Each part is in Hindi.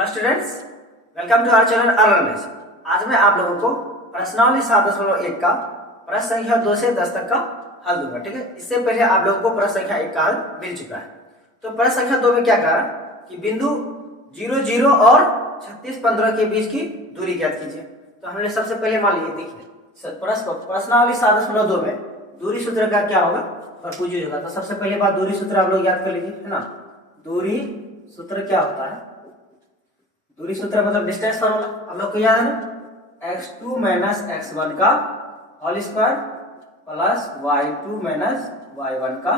Hello students, welcome to our channel Earners. आज मैं आप लोगों को प्रश्नावली 7.1 का प्रश्न संख्या 2 से 10 तक का हल दूंगा। ठीक है, इससे पहले आप लोगों को प्रश्न संख्या 1 का हल मिल चुका है। तो प्रश्न संख्या 2 में क्या कहा कि बिंदु 0 0 और 36 15 के बीच की दूरी ज्ञात कीजिए। तो हमने सबसे पहले मान लीजिए, देखिए प्रश्नावली 7.2 में दूरी सूत्र का क्या होगा, भरपूर यूज होगा। तो सबसे पहले बात दूरी सूत्र आप लोग याद कर लीजिए, है ना। दूरी सूत्र क्या होता है? दूरी सूत्र मतलब डिस्टेंस फार्मूला आप लोग को याद है ना, x2 माइनस x1 का whole square plus y2 minus y1 का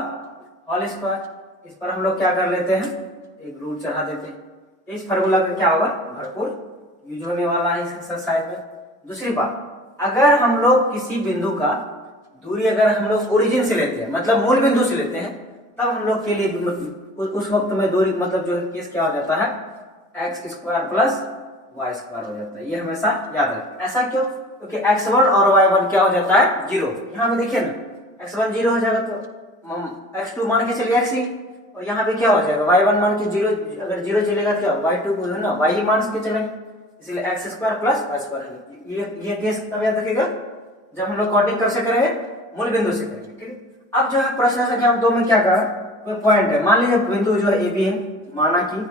होल स्क्वायर। इस पर हम लोग क्या कर लेते हैं, एक रूट चढ़ा देते हैं। इस फार्मूला का क्या होगा, भरपूर यूज होने वाला है इस एक्सरसाइज में। दूसरी बात, अगर हम लोग किसी बिंदु का दूरी अगर हम लोग ओरिजिन से लेते हैं, मतलब मूल बिंदु से लेते हैं, तब हम लोग के लिए उस वक्त में दूरी मतलब जो केस क्या हो जाता है, x square plus y square हो जाता है। ये हमेशा याद रखें। ऐसा क्यों? क्योंकि x1 और y1 क्या हो जाता है, 0। यहाँ पे देखिए ना, x1 0 हो जाएगा तो x2 मान के चलिए x ही, और यहाँ पे क्या हो जाएगा y1 मान के 0, अगर 0 चलेगा क्या y2 को है ना y ही मान के चलेंगे, इसलिए x square plus y square. ये केस तब याद रखिएगा जब हम लोग कॉटिंग कैसे करेंगे, मूल बिंदु से करेंगे। ठीक, अब जो है प्रश्न संख्या 2 में क्या कहा, कोई पॉइंट है, मान लीजिए बिंदु जो है ए बी है, माना कि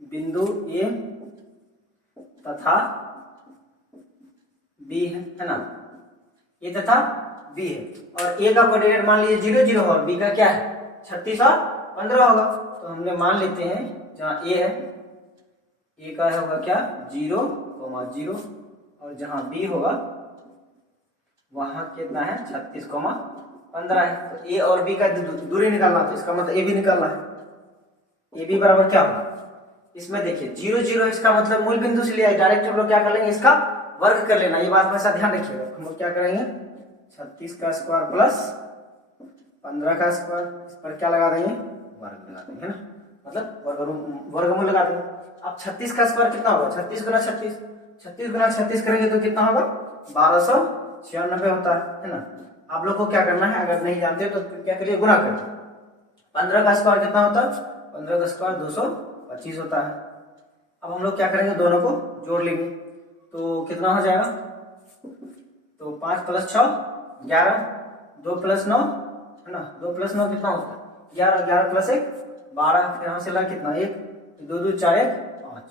बिंदु ए तथा बी है ना, ए तथा बी है, और ए का कोऑर्डिनेट मान लीजिए 0 0 और बी का क्या है 36 और 15 होगा। तो हमने मान लेते हैं जहाँ ए है, ए का होगा क्या 0 0, और जहाँ बी होगा वहां कितना है 36 15 है। तो ए और बी का दूरी निकालना, तो इसका मतलब ए बी निकालना है। ए बी बराबर क्या होगा, इसमें देखिए 0 0, इसका मतलब मूल बिंदु से लिया, डायरेक्ट हम लोग क्या कर लेंगे, इसका वर्ग कर लेना। ये बात हमेशा ध्यान रखिएगा। हम लोग क्या करेंगे, 36 का स्क्वायर प्लस 15 का स्क्वायर, इस पर क्या लगा देंगे, वर्ग लगा देंगे, है ना, मतलब वर्गमूल लगा देंगे। अब 36 का स्क्वायर कितना होगा, 36 गुना 36, 36 गुना 36 करेंगे तो कितना होगा 1296 होता है ना। आप लोग को क्या करना है, अगर नहीं जानते तो क्या करिए, गुना करिए। 15 का स्क्वायर कितना होता है, 15 का स्क्वायर 225 होता है। अब हम लोग क्या करेंगे, दोनों को जोड़ लेंगे तो कितना हो जाएगा, तो 5 + 6 11, 2 + 9 है ना, 2 + 9 कितना होता है 11, 11 + 1 12, फिर यहाँ से ला कितना 1, 2 2 4 1 5,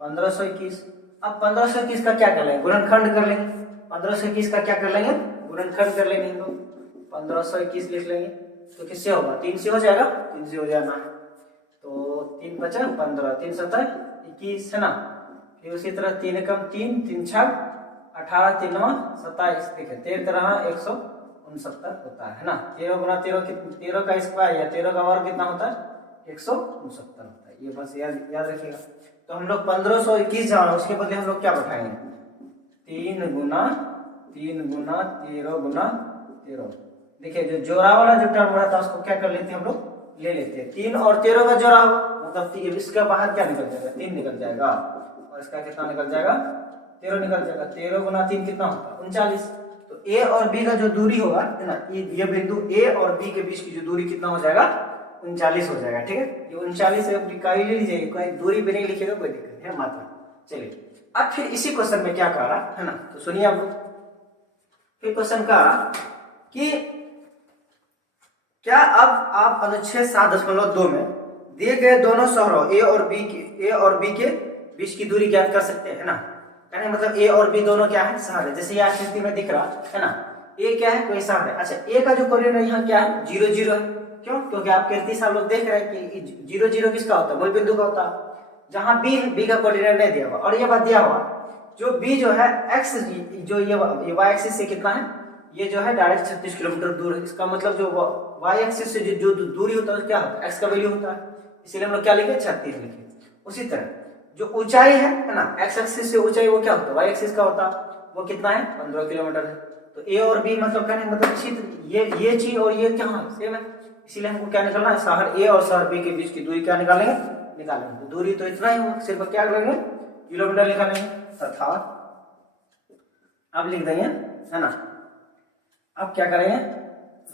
1521। अब 1521 का क्या कर लेंगे, गुणनखंड कर लेंगे। 1521 का क्या कर लेंगे, गुणनखंड कर लेंगे हम लोग, 1521 लिख लेंगे। तो किससे होगा, 3 से हो जाएगा, 3 से हो जाना है। तो 3 × 5 = 15, 3 × 7 = 21 है ना। फिर उसी तरह 3 × 3 3 × 6 18, 3 × 9 27, देखिए 13 169 होता है ना। 13 × 13 का स्क्वायर या 13 का वर्ग कितना होता है 169 होता है। ये बस याद रखिएगा। तो हम लोग 1521 जाना, उसके बदले हम लोग क्या बैठाएंगे, 3 × 13 × 13। देखिए जो जोड़ा वाला जो टर्म रहता है उसको क्या कर लेते हैं हम लोग, ले लेते हैं। 3 और 13 का जोड़ा हो, मतलब इसका बाहर क्या निकल जाएगा, 3 निकल जाएगा, और इसका कितना निकल जाएगा 13 निकल जाएगा। 13 × 3 कितना होता है 39। तो ए और बी का जो दूरी होगा है ना, ये बिंदु ए और बी के बीच की जो दूरी कितना हो जाएगा 39 हो जाएगा। ठीक है, ये 39 ले लीजिए, कोई दूरी भी नहीं लिखिएगा, कोई दिक्कत है मात्र। चलिए अब फिर इसी क्वेश्चन में क्या कह रहा है ना, तो सुनिए आप। फिर क्वेश्चन कह रहा कि क्या अब आप अनुच्छेद 7.2 में दिए गए दोनों शहरों ए और बी के बीच की दूरी ज्ञात कर सकते हैं ना। कहने मतलब ए और बी दोनों क्या है, शहर है। जैसे ये आकृति में दिख रहा है ना, ए क्या है, कोई शहर है। अच्छा, ए का जो कोऑर्डिनेट यहाँ क्या है 0 0 है। क्यों? क्योंकि आप कृति लोग देख रहे हैं कि 0 0 किसका होता है, मूल बिंदु का होता है। जहां बी का कोऑर्डिनेट नहीं दिया हुआ, और ये बात दिया हुआ जो बी जो है एक्स, जो ये वाई एक्सिस से कितना है, ये जो है डायरेक्ट 36 किलोमीटर दूर है। इसका मतलब जो वाई एक्सिस से जो दूरी होता है क्या होता है, एक्स का वैल्यू होता है, इसीलिए हम लोग क्या लिखे 36 लिखे। उसी तरह जो ऊंचाई है ना, एक्स एक्सिस से ऊंचाई वो क्या होता है, वाई एक्सिस का होता है, वो कितना है 15 किलोमीटर है। तो ए और बी मतलब कहने मतलब क्षेत्र ये चीज और ये क्या सेम है, इसीलिए हमको क्या निकालना है, शहर ए और शहर बी के बीच की दूरी क्या निकालेंगे, निकालेंगे। दूरी तो इतना ही होगा, सिर्फ क्या करेंगे किलोमीटर निकालेंगे तथा, अब लिख देंगे है ना। अब क्या करेंगे,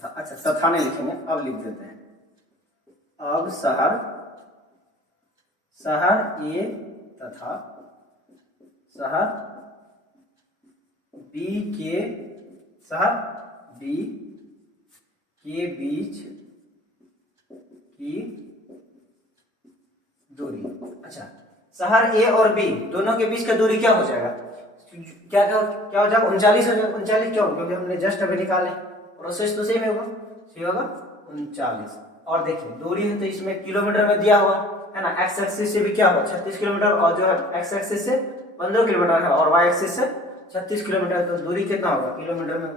अच्छा तथा नहीं लिखेंगे, अब लिख देते हैं अब शहर ए तथा शहर बी के बीच की दूरी। अच्छा, शहर ए और बी दोनों के बीच का दूरी क्या हो जाएगा? क्या क्या क्या हो जाएगा? 39 हो जाएगा। 39 क्यों? क्योंकि हमने जस्ट अभी निकाले, प्रोसेस तो सेम होगा, सही होगा 39। और देखिए दूरी है तो इसमें किलोमीटर में दिया हुआ है ना, एक्स एक्सिस से भी क्या हुआ 36 किलोमीटर, और जो है एक्स एक्सिस से 15 किलोमीटर है और वाई एक्सिस से 36 किलोमीटर, तो दूरी कितना होगा? किलोमीटर में।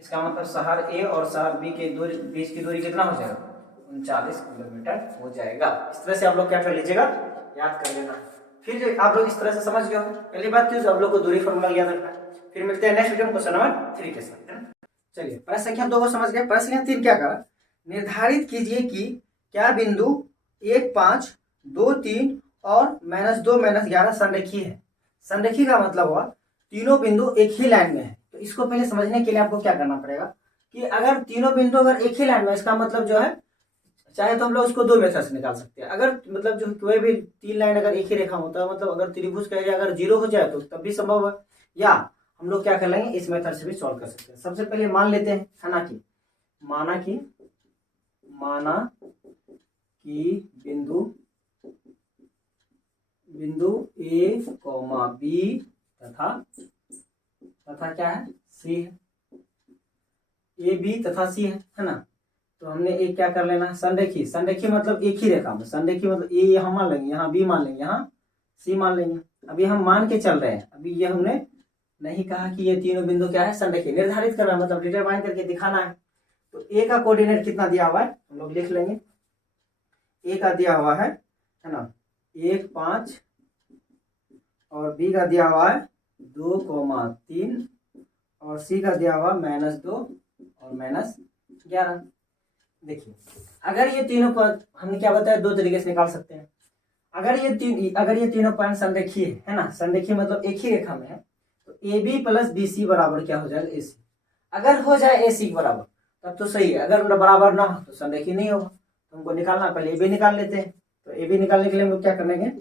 इसका मतलब शहर ए और शहर बी के बीच की दूरी कितना हो जाएगा? 39 किलोमीटर हो जाएगा। इस तरह से आप लोग क्या कर लीजिएगा, याद कर लेना। फिर आप लोग इस तरह से समझ गए हो। पहली बात तो आप लोग को दूरी फॉर्मूला याद रखना है। फिर मिलते हैं नेक्स्ट वीडियो में क्वेश्चन नंबर 3 के साथ, है ना। चलिए, प्रश्न संख्या 2 को समझ गए। प्रश्न संख्या 3 क्या कहा? निर्धारित कीजिए कि क्या बिंदु 1, 5, 2, 3 और -2, -11 संरेखीय है। संरेखीय का मतलब हुआ तीनों बिंदु एक ही लाइन में है। तो इसको पहले समझने के लिए आपको क्या करना पड़ेगा कि अगर तीनों बिंदु अगर एक ही लाइन में, इसका मतलब जो है चाहे तो हम लोग उसको दो मेथड से निकाल सकते हैं। अगर मतलब जो कोई भी 3 लाइन अगर एक ही रेखा होता है, मतलब अगर त्रिभुज का एरिया अगर 0 हो जाए तो तब भी संभव है, या हम लोग क्या कर लेंगे, इस मेथड से भी सॉल्व कर सकते हैं। सबसे पहले मान लेते हैं, है ना, कि माना कि बिंदु ए, बी तथा क्या है, सी है। ए, बी तथा सी है ना। तो हमने एक क्या कर लेना, संरेखी मतलब एक ही रेखा में। संरेखी मतलब ए यहाँ मान लेंगे, यहाँ बी मान लेंगे, यहाँ सी मान लेंगे। अभी हम मान के चल रहे हैं, अभी ये हमने नहीं कहा कि ये तीनों बिंदु क्या है, संरेखी। निर्धारित करना मतलब डिटरमाइन करके दिखाना है। तो ए का कोऑर्डिनेट कितना दिया हुआ है हम लोग लिख लेंगे। ए का दिया हुआ है ना 1, 5 और बी का दिया हुआ है 2, 3 और सी का दिया हुआ -2 और -11। देखिए, अगर ये तीनों पद हमने क्या बताया, दो तरीके से निकाल सकते हैं। अगर ये तीनों पॉइंट संरेखीय है ना, संरेखीय मतलब एक ही रेखा में है, तो A B plus B C बराबर क्या हो जाएगा, ए सी। अगर हो जाए ए सी बराबर तब तो सही है, अगर बराबर ना हो तो संरेखीय नहीं होगा। तो हमको निकालना, पहले ए बी निकाल लेते हैं। तो ए बी निकालने के लिए हम लोग क्या करेंगे,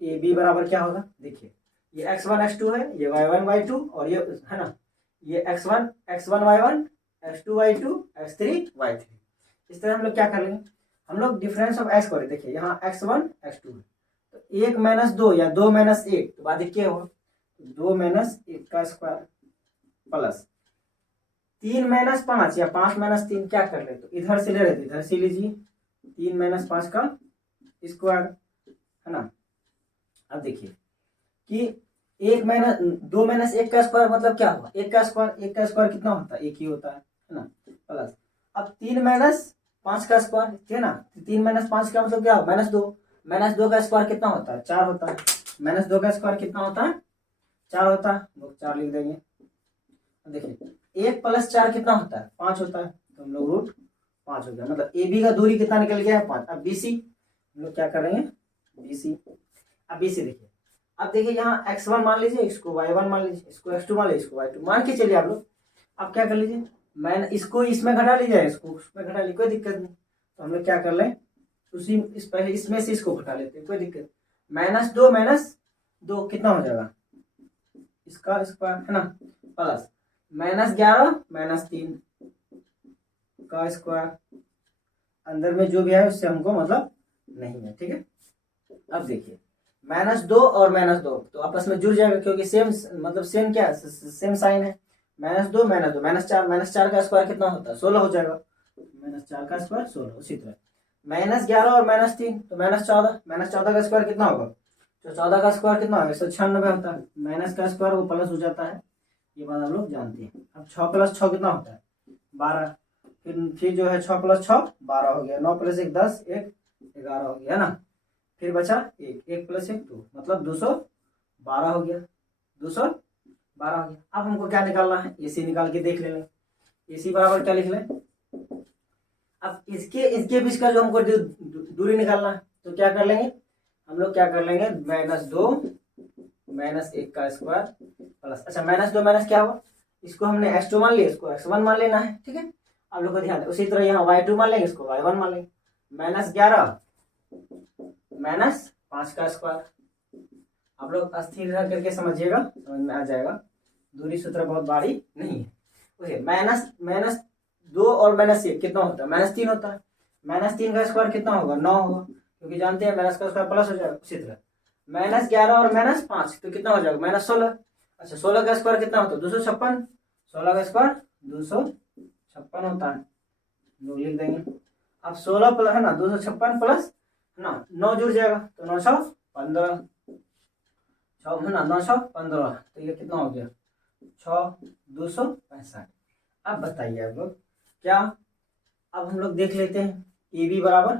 ए बी बराबर क्या होगा, देखिए ये x1 x2 है, ये y1 y2 और ये है ना, ये x1 y1, x2 y2, x3 y3। इस तरह हम लोग क्या कर लेंगे, हम लोग डिफरेंस ऑफ x करें। देखिए यहाँ x1 x2 है, तो 1 - 2 या 2 - 1 तो बाद क्या होगा, 2 - 1 का स्क्वायर प्लस 3 - 5 या 5 - 3 क्या कर ले, तो इधर से ले रहे थे इधर से लीजिए, 3 - 5 का स्क्वायर, है ना। अब देखिए कि 2 - 1 का स्क्वायर मतलब क्या हुआ, 1 का स्क्वायर कितना होता है, 1 ही होता है ना, प्लस अब 3 - 5 का स्क्वायर, ठीक है ना। 3 - 5 का मतलब क्या हो, -2, -2 का स्क्वायर कितना होता है, 4 होता है। -2 का स्क्वायर कितना होता है, 4 होता है, लोग 4 लिख देंगे। देखिए 1 + 4 कितना होता है, 5 होता है, तो हम लोग √5 हो गया। मतलब ए बी का दूरी कितना निकल गया है, 5। अब बी सी हम लोग क्या करेंगे, बी सी। अब बी सी देखिए, अब देखिए यहाँ x1 मान लीजिए, इसको y1 मान लीजिए, इसको x2 मान लीजिए, इसको y2 मान के चलिए आप लोग। अब क्या कर लीजिए, मैंने इसको इसमें घटा लीजिए, इसको उसमें घटा लीजिए, कोई दिक्कत नहीं। तो हम लोग क्या कर लें, पहले इसमें से इसको घटा लेते हैं, कोई दिक्कत। -2 कितना हो जाएगा, इसका स्क्वायर, है ना, प्लस -11 - 3 का स्क्वायर, अंदर में जो भी है उससे हमको मतलब नहीं है, ठीक है। अब देखिए -2 और -2 तो आपस में जुड़ जाएगा, क्योंकि सेम मतलब सेम क्या है, सेम साइन है। -2 -4 का स्क्वायर कितना होता है, 16 हो जाएगा। -4 का स्क्वायर 16। उसी तरह -11 और -3 तो -14 का स्क्वायर कितना होगा, तो 14 का स्क्वायर कितना होगा, 196 होता है। माइनस का स्क्वायर वो प्लस हो जाता है, ये बात आप लोग जानते हैं। अब 6 + 6 कितना होता है, 12। फिर जो है 6 + 6 12 हो गया, 9 + 1 10, 1 11 हो गया, है ना। फिर बचा 1 + 1 2, मतलब 212 हो गया, 212 हो गया। अब हमको क्या निकालना है, एसी निकाल के देख लेंगे। एसी बराबर क्या लिख लें, अब इसके बीच का जो हमको दूरी निकालना है, तो क्या कर लेंगे हम लोग, क्या कर लेंगे, -2 - 1 का स्क्वायर प्लस, अच्छा -2 क्या हुआ, इसको हमने x2 मान लिया, इसको x1 मान लेना है, ठीक है। आप लोग को ध्यान है, उसी तरह यहाँ y2 मान लेंगे, इसको y1 मान लेंगे। -11 -5 का स्क्वायर। आप लोग अस्थिर रह करके समझिएगा, समझ में आ जाएगा। दूरी सूत्र बहुत भारी नहीं है। ओके, -2 और -1 कितना होता है? -3 होता है। -3 का स्क्वायर कितना होगा? 9 होगा, क्योंकि जानते हैं माइनस का स्क्वायर प्लस हो जाएगा। उसी तरह -11 और -5 तो कितना हो जाएगा? -16। अच्छा, 16 का स्क्वायर कितना होता है? 256। 16 का स्क्वायर 256 होता है, लोग लिख देंगे। अब 16 प्लस है ना 256 प्लस है ना 9 जुड़ जाएगा तो 915 है ना 915। तो ये कितना हो गया? 265। अब बताइए आप लोग क्या? अब हम लोग देख लेते हैं ए बी बराबर।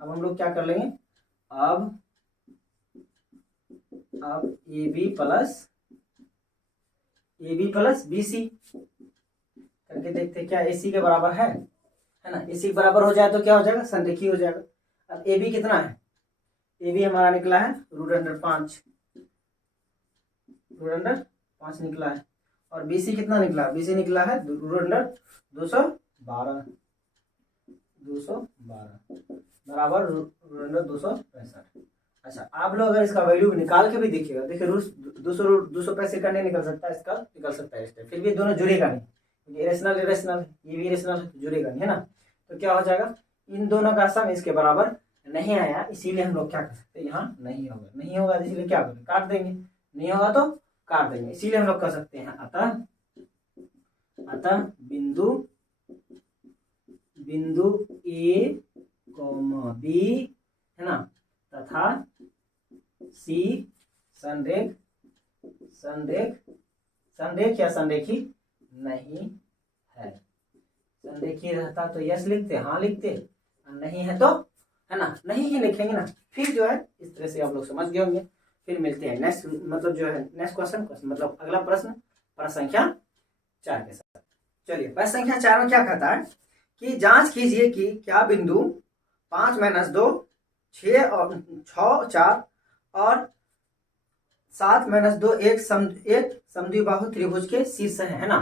अब हम लोग क्या कर लेंगे? अब A B plus B C करके देखते हैं क्या ए सी के बराबर है ना। ए सी के बराबर हो जाए तो क्या हो जाएगा? संरेखीय हो जाएगा। अब ए बी कितना है? ए बी हमारा निकला है √5 निकला है। और बी सी कितना निकला? बी सी निकला है √212 बराबर √265। अच्छा, आप लोग अगर इसका वैल्यू निकाल के भी देखिएगा, देखिए 265 का नहीं निकल सकता, इसका निकल सकता है इसका, फिर भी दोनों जुड़ेगा नहीं, क्योंकि इरेशनल ये भी इरेशनल है तो जुड़ेगा नहीं, है ना। तो क्या हो जाएगा? इन दोनों का सम इसके बराबर नहीं आया, इसीलिए हम लोग क्या कर सकते हैं? यहाँ नहीं होगा इसलिए क्या करें? काट देंगे। नहीं होगा तो काट देंगे, इसीलिए हम लोग कर सकते हैं अतः बिंदु ए बी है ना तथा सी संरेख या संरेखी नहीं है। संरेखी रहता तो यस लिखते, हाँ लिखते, नहीं है तो है ना नहीं ही लिखेंगे ना। फिर जो है इस तरह से आप लोग समझ गए होंगे। फिर मिलते हैं नेक्स्ट मतलब जो है नेक्स्ट क्वेश्चन मतलब अगला प्रश्न संख्या 4 के साथ। चलिए, प्रश्न संख्या 4 में क्या कहता है कि जांच कीजिए कि क्या बिंदु 5 - 2 6 और 4 और 7 - 2 एक समद्विबाहु त्रिभुज के शीर्ष है ना।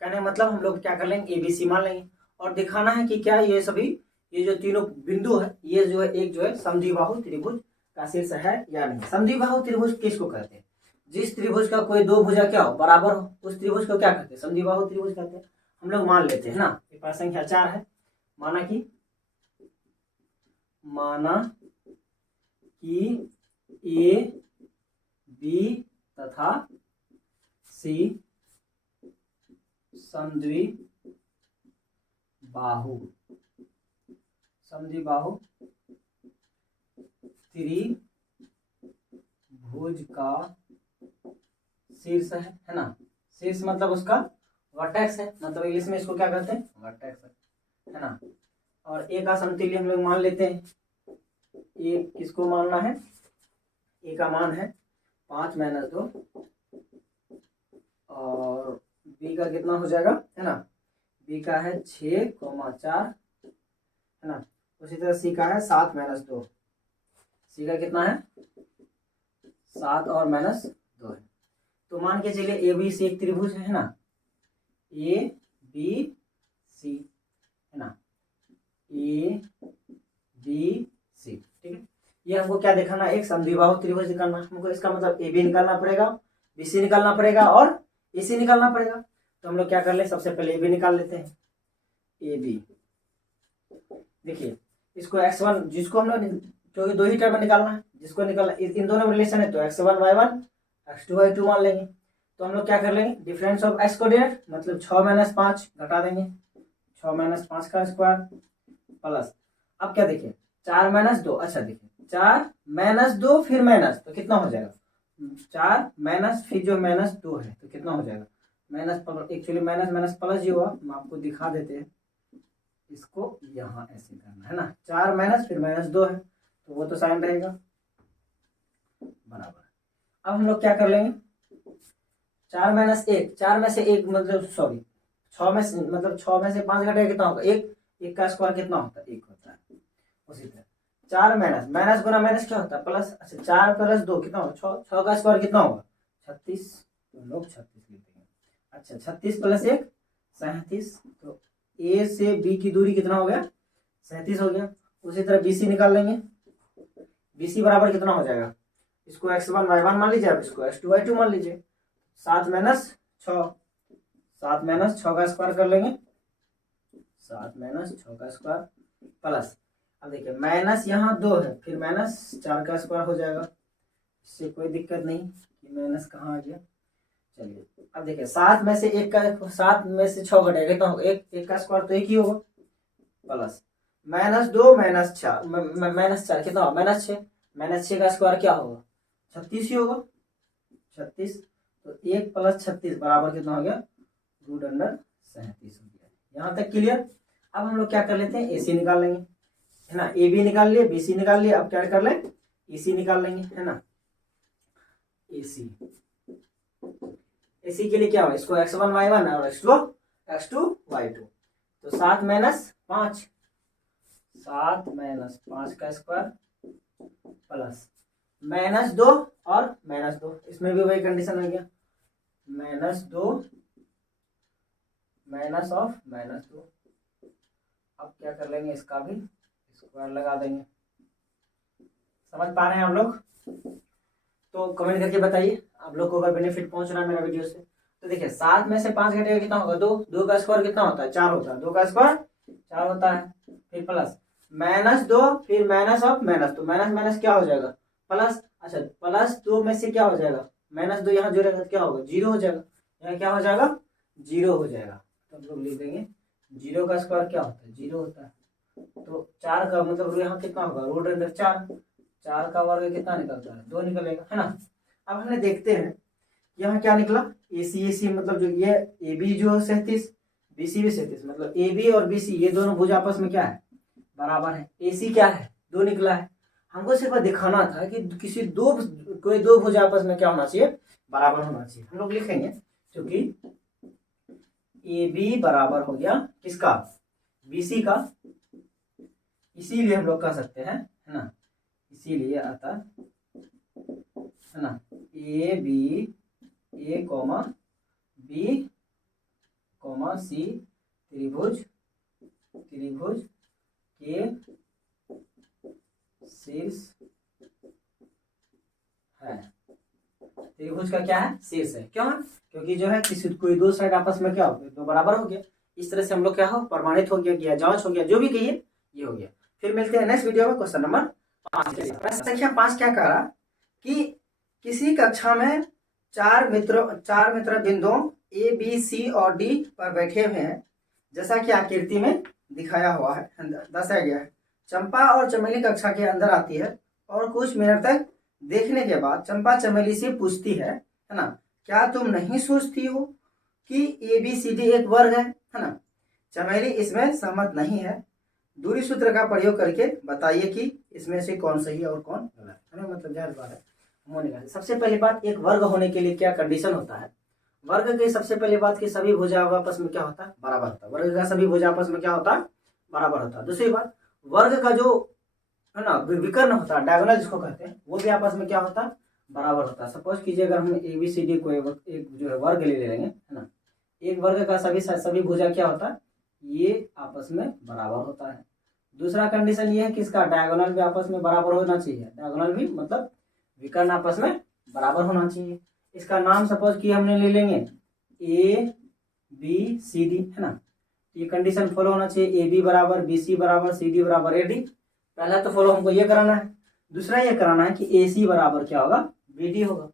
कहने मतलब हम लोग क्या कर लेंगे? ABC मान लेंगे और दिखाना है कि क्या ये सभी ये जो तीनों बिंदु है ये जो है एक जो है समद्विबाहु त्रिभुज का शीर्ष है या नहीं। समद्विबाहु त्रिभुज किसको कहते हैं? जिस त्रिभुज का कोई दो भुजा क्या हो? बराबर हो, उस त्रिभुज को क्या कहते हैं? समद्विबाहु त्रिभुज कहते हैं। हम लोग मान लेते हैं ना, प्रश्न संख्या 4 है। माना कि ए बी तथा सी समद्विबाहु त्रिभुज का शीर्ष है ना। शीर्ष मतलब उसका वर्टेक्स है, मतलब इंग्लिश में इसको क्या कहते हैं? वर्टेक्स है ना। और ए का समतुल्य हम लोग मान लेते हैं। ए किसको मानना है? ए का मान है 5 - 2 और बी का कितना हो जाएगा है ना? बी का है 6, 4 है ना। उसी तरह सी का है 7 - 2। सी का कितना है? 7 और -2 है। तो मान के चलिए ए बी सी एक त्रिभुज है ना। ए बी सी है ना, ए बी सी, ठीक है। ये हमको क्या दिखाना है? एक समद्विबाहु त्रिभुज निकालना। हमको इसका मतलब ए बी निकालना पड़ेगा, बी सी निकालना पड़ेगा और ए सी निकालना पड़ेगा। तो हम लोग क्या कर ले? सबसे पहले ए बी निकाल लेते हैं। ए बी देखिए, इसको x1 जिसको हम लोग क्योंकि दो ही टर्म में निकालना है, जिसको निकालना इन दोनों में रिलेशन है तो x1 y1 x2 y2 मान लेंगे। तो हम लोग क्या कर लेंगे? डिफरेंस ऑफ x को डायरेक्ट मतलब 6 - 5 घटा देंगे, 6 - 5 का स्क्वायर प्लस। अब क्या देखिए 4 - 2, अच्छा देखिए 4 - 2 फिर माइनस तो कितना हो जाएगा? 4 माइनस फिर जो -2 है तो कितना हो जाएगा? माइनस एक्चुअली माइनस प्लस जो हुआ हम आपको दिखा देते हैं। इसको यहाँ ऐसे करना है ना, 4 माइनस फिर -2 है तो वो तो साइन रहेगा बराबर। अब हम लोग क्या कर लेंगे? 4 - 1, 4 में से 1 मतलब सॉरी 6 में से मतलब 6 में से 5 घटेगा कितना होगा? 1 का स्क्वायर कितना होता है? 1 होता है। उसी तरह 4 माइनस गुना माइनस क्या होता है? प्लस। अच्छा 4 + 2 कितना होगा? 6 का स्क्वायर कितना होगा? 36, तो लोग 36 लिखते हैं। अच्छा 36 + 1 37, तो ए से बी की दूरी कितना हो गया? 37 हो गया। उसी तरह BC निकाल लेंगे। BC बराबर कितना हो जाएगा, इसको x1 y1 मान लीजिए, अब इसको x2 y2 मान लीजिए। 7 माइनस 6, 7 माइनस 6 का स्क्वायर कर लेंगे, 7 माइनस 6 का स्क्वायर प्लस, अब देखिए माइनस यहाँ 2 है, फिर माइनस 4 का स्क्वायर हो जाएगा। इससे कोई दिक्कत नहीं कि माइनस कहाँ आ गया। चलिए अब देखिए 7 में से 6 घटेगा तो एक का स्क्वायर तो एक ही होगा, प्लस माइनस 2 माइनस 4 कितना होगा, माइनस 6 का स्क्वायर क्या होगा, 36 ही होगा, 36। तो 1 प्लस 36 बराबर कितना हो गया, √37 हो गया। यहाँ तक क्लियर। अब हम लोग क्या कर लेते हैं, AC निकाल लेंगे, है ना। AB निकाल लिए, BC निकाल लिए, अब क्या कर लें, EC निकाल लेंगे, है ना। AC के लिए क्या होगा, इसको x1 y1 और x2 y2। तो 7 माइनस 5 का स्क्वायर प्लस माइनस 2 और माइनस 2, इसमें भी वही कंडीशन आ गया, -2 माइनस ऑफ -2। अब क्या कर लेंगे, इसका भी स्क्वायर लगा देंगे। समझ पा रहे हैं आप लोग? तो कमेंट करके बताइए आप लोग को अगर बेनिफिट पहुंच रहा है मेरा वीडियो से। तो देखिए 7 में से 5 घटेगा कितना होगा, 2 का स्क्वायर कितना होता है, 4 होता है, 2 का स्क्वायर 4 होता है, फिर प्लस -2, फिर माइनस ऑफ माइनस, तो माइनस क्या हो जाएगा, प्लस। अच्छा +2 में से क्या हो जाएगा, -2 यहाँ जोड़ेगा तो क्या होगा, 0 हो जाएगा, यहाँ क्या हो जाएगा, 0 हो जाएगा। तो हम लोग लिख देंगे 0 का स्क्वायर क्या होता है, 0 होता है। तो 4 का मतलब यहाँ कितना होगा, √4, 4 का वर्ग कितना निकलता है, 2 निकलेगा, है ना। अब हमने देखते हैं यहाँ क्या निकला, AC मतलब जो ये AB जो 37, BC भी 37, मतलब AB और BC ये दोनों भुज आपस में क्या है, बराबर है। AC क्या है, 2 निकला है। हमको सिर्फ दिखाना था कि कोई दो भुज आपस में क्या होना चाहिए, बराबर होना चाहिए। हम लोग लिखेंगे क्योंकि AB बराबर हो गया किसका, BC का, इसीलिए हम लोग कह सकते हैं, है ना, इसीलिए आता है ना, A comma B comma C त्रिभुज के शीर्ष है। त्रिभुज का क्या है, शीर्ष है। क्यों है, क्योंकि जो है कोई दो साइड आपस में क्या हो गया, तो बराबर हो गया। इस तरह से हम लोग क्या हो, प्रमाणित हो गया, या जांच हो गया, जो भी कहिए ये हो गया। फिर मिलते हैं नेक्स्ट वीडियो में क्वेश्चन नंबर 5। संख्या 5 क्या कह रहा कि किसी कक्षा में चार मित्र बिंदुओं A B C और D पर बैठे हुए हैं, जैसा कि आकृति में दिखाया हुआ है, दर्शाया गया है। चंपा और चमेली कक्षा के अंदर आती है और कुछ मिनट तक देखने के बाद चंपा चमेली से पूछती है ना, क्या तुम नहीं सोचती हो कि ABCD एक वर्ग है ना। चमेली इसमें सहमत नहीं है। दूरी सूत्र का प्रयोग करके बताइए कि इसमें से कौन सही है और कौन गलत है ना। मतलब जाहिर बात है होने का। सबसे पहली बात, एक वर्ग होने के लिए क्या कंडीशन होता है, वर्ग की सबसे पहली बात कि सभी भुजा आपस में क्या होता है, बराबर होता है। वर्ग का सभी भुजा आपस में क्या होता है, बराबर होता है। दूसरी बात, वर्ग का जो है ना विकर्ण होता है, डायगोनल जिसको कहते हैं, वो भी आपस में क्या होता है, बराबर होता है। सपोज कीजिए अगर हम ABCD को एक जो है वर्ग ले लेंगे, है ना, एक वर्ग का सभी भुजा क्या होता है, ये आपस में बराबर होता है। दूसरा कंडीशन ये है कि इसका डायगोनल भी आपस में बराबर होना चाहिए। डायगोनल भी मतलब विकर्ण आपस में बराबर होना चाहिए। इसका नाम सपोज कि हमने ले लेंगे ABCD, है ना। ये कंडीशन फॉलो होना चाहिए, AB बराबर BC बराबर CD बराबर AD। पहला तो फॉलो हमको ये कराना है। दूसरा ये कराना है कि AC बराबर क्या होगा, BD होगा।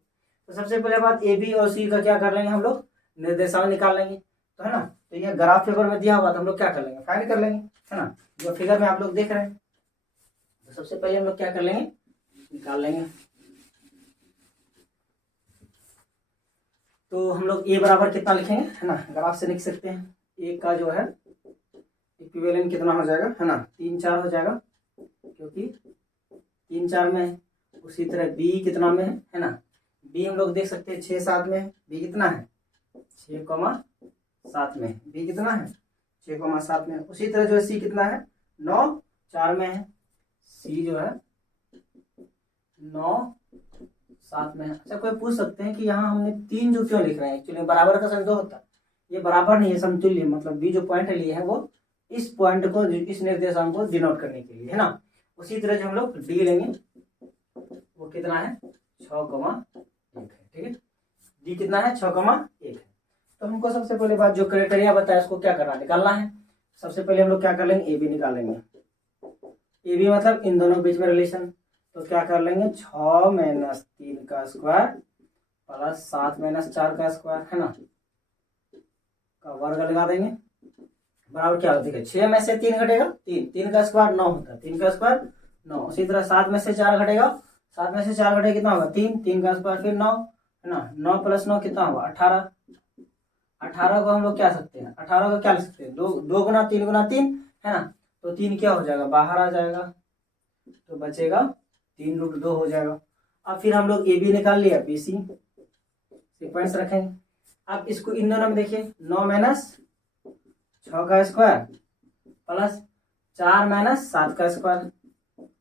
तो सबसे पहले बात AB और C का क्या कर लेंगे हम लोग, निर्देशांक निकाल लेंगे, तो है ना। तो ये ग्राफ पेपर में दिया हुआ तो हम लोग क्या कर लेंगे, फाइंड कर लेंगे, है ना, जो फिगर में आप लोग देख रहे हैं। तो सबसे पहले हम लोग क्या कर लेंगे, निकाल लेंगे। तो हम लोग A बराबर कितना लिखेंगे, है ना, ग्राफ से लिख सकते हैं। A का जो है इक्विवेलेंट कितना हो जाएगा, है ना, 3 4 हो जाएगा, क्योंकि 3 4 में है। उसी तरह B कितना में है ना, B हम लोग देख सकते हैं 6 7 में है। B कितना है, 6,7 में। B कितना है, 6,7 में। उसी तरह जो है C कितना है, 9 4 में है। C जो है 9 7 में है। अच्छा कोई पूछ सकते हैं कि यहाँ हमने 3 जो क्यों लिख रहे हैं, एक्चुअली बराबर का साइन 2 होता है। ये बराबर नहीं है, समतुल्य, मतलब B जो पॉइंट लिए है वो इस पॉइंट को, इस निर्देशांक को डिनोट करने के लिए, है ना। उसी तरह जो हम लोग डी लेंगे वो कितना है 6,1 है, ठीक है। डी कितना है 6,1 है। तो हमको सबसे पहले बात जो क्राइटेरिया बताया उसको क्या करना, निकालना है। सबसे पहले हम लोग क्या कर लेंगे, ए बी निकालेंगे। ए बी मतलब इन दोनों के बीच में रिलेशन। तो क्या कर लेंगे 6 - 3 का स्क्वायर प्लस 7 - 4 का स्क्वायर, है ना, का वर्ग लगा देंगे बराबर क्या होता है 6 में से 3 घटेगा 3 का स्क्वायर 9 होता है, 3 का स्क्वायर 9। उसी तरह 7 में से 4 घटेगा, 7 में से 4 घटेगा कितना होगा 3 का स्क्वायर फिर 9, है ना। 9 + 9 कितना होगा 18। 18 को हम लोग क्या सकते हैं, 18 को क्या लिख सकते हैं 2 गुना 3 गुना 3, है ना। तो 3 क्या हो जाएगा बाहर आ जाएगा, तो बचेगा 3√2 हो जाएगा। अब फिर हम लोग ए बी निकाल लिया, बी सी सिक्वेंस रखेंगे। अब इसको इन दोनों में देखिए 9 - 6 का स्क्वायर प्लस 4 - 7 का स्क्वायर,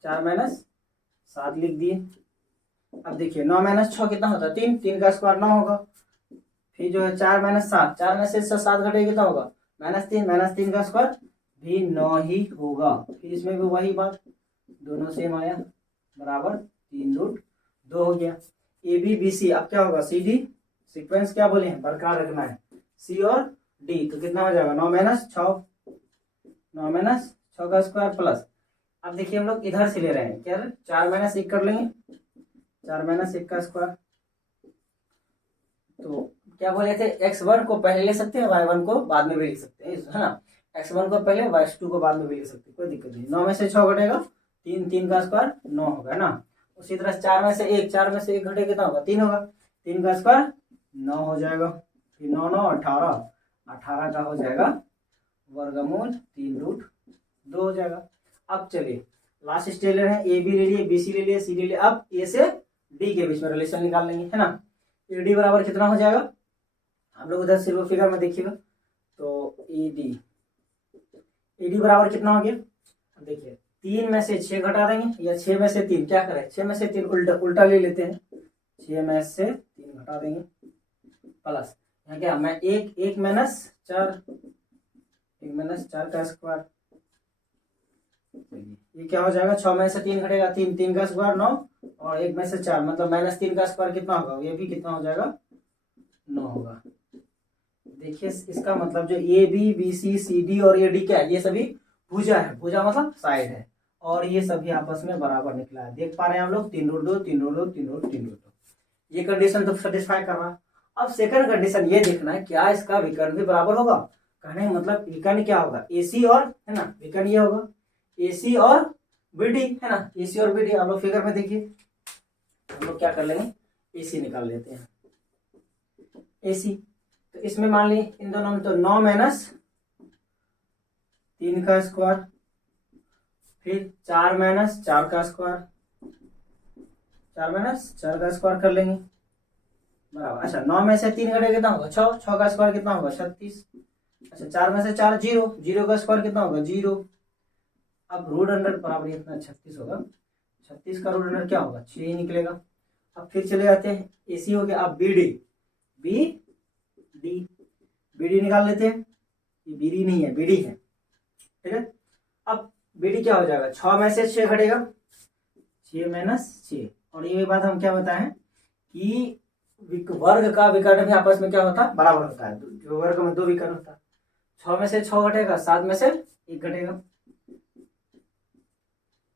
4 - 7 लिख दिए। अब देखिए 9 - 6 कितना होता है 3 का स्क्वायर 9 होगा। फिर जो है 4 - 7, 4 में से 7 घटेगा कितना होगा -3 का स्क्वायर भी 9 ही होगा। फिर इसमें भी वही बात, दोनों सेम आया बराबर 3√2 हो गया। ए बी बी सी, अब क्या होगा सी डी सीक्वेंस क्या बोले हैं बरकरार रखना है, सी और डी। तो कितना हो जाएगा 9 - 6, 9 - 6 का स्क्वायर प्लस, अब देखिए हम लोग इधर से ले रहे हैं क्या 4 - 1 कर लेंगे, 4 - 1 का स्क्वायर। तो क्या बोले थे x1 को पहले ले सकते हैं, y1 को बाद में भी लिख सकते हैं, है ना। x1 को पहले y2 को बाद में भी लिख सकते हैं, कोई दिक्कत नहीं। 9 में से 6 घटेगा 3 का स्क्वायर 9 होगा, है ना। उसी तरह 4 में से 1 घटेगा कितना होगा 3 होगा, 3 का स्क्वायर 9 हो जाएगा। फिर 9 - 9 18, 18 का हो जाएगा वर्गमूल 3√2 हो जाएगा। अब चलिए लास्ट स्टेज ले रहे हैं, ए बी ले लिए, बी सी ले लिए, सी ले लिए। अब ए से डी के बीच में रिलेशन निकाल लेंगे, है ना। ए डी बराबर कितना हो जाएगा, हम लोग उधर सिर्फ फिगर में देखिएगा। तो ए डी बराबर कितना हो गया, देखिए 3 में से 6 घटा देंगे, या 6 में से 3 क्या करें 6 में से 3 उल्टा ले लेते हैं, 6 में से 3 घटा देंगे प्लस यहाँ क्या मैं 1 - 4, 1 - 4 का स्क्वायर। ये क्या हो जाएगा 6 में से 3 घटेगा 3 का स्क्वायर 9 और 1 में से 4 मतलब -3 का स्क्वायर कितना होगा, ये भी कितना हो जाएगा 9 होगा। देखिए इसका मतलब जो A B B C C D और ए डी क्या है, ये सभी भुजा है, भुजा मतलब साइड है, और ये सभी आपस में बराबर निकला है। देख पा रहे हैं हम लोग 3√2 3√2 3√2 3√2, ये कंडीशन तो सेटिस्फाई कर रहा। अब सेकंड कंडीशन ये देखना है क्या इसका विकर्ण भी बराबर होगा। कहने मतलब विकर्ण क्या होगा AC और, है ना, विकर्ण ये होगा AC और BD, है ना। AC और BD आप लोग फिगर में देखिए, हम लोग क्या कर लेंगे AC निकाल लेते हैं। AC तो इसमें मान ली इन दोनों में तो 9 - 3 का स्क्वायर, फिर 4 - 4 का स्क्वायर, 4 - 4 का स्क्वायर कर लेंगे बराबर। अच्छा 9 में से 3 घटेगा कितना होगा 6, 6 का स्क्वायर कितना होगा 36। अच्छा 4 में से 4 0, 0 का स्क्वायर कितना होगा 0। अब रूट अंडर बराबर इतना 36 होगा, 36 का रूट अंडर क्या होगा 6 ही निकलेगा। अब फिर चले जाते हैं AC हो गया। अब BD निकाल लेते हैं, ये BD नहीं है BD है, ठीक है। अब BD क्या हो जाएगा 6 में से 6 घटेगा 6 - 6, और ये बात हम क्या बताएं कि वर्ग का विकर्ण भी आपस में क्या होता है बराबर होता है, जो वर्ग में 2 विकर्ण होता है। 6 में से 6 घटेगा 7 में से 1 घटेगा।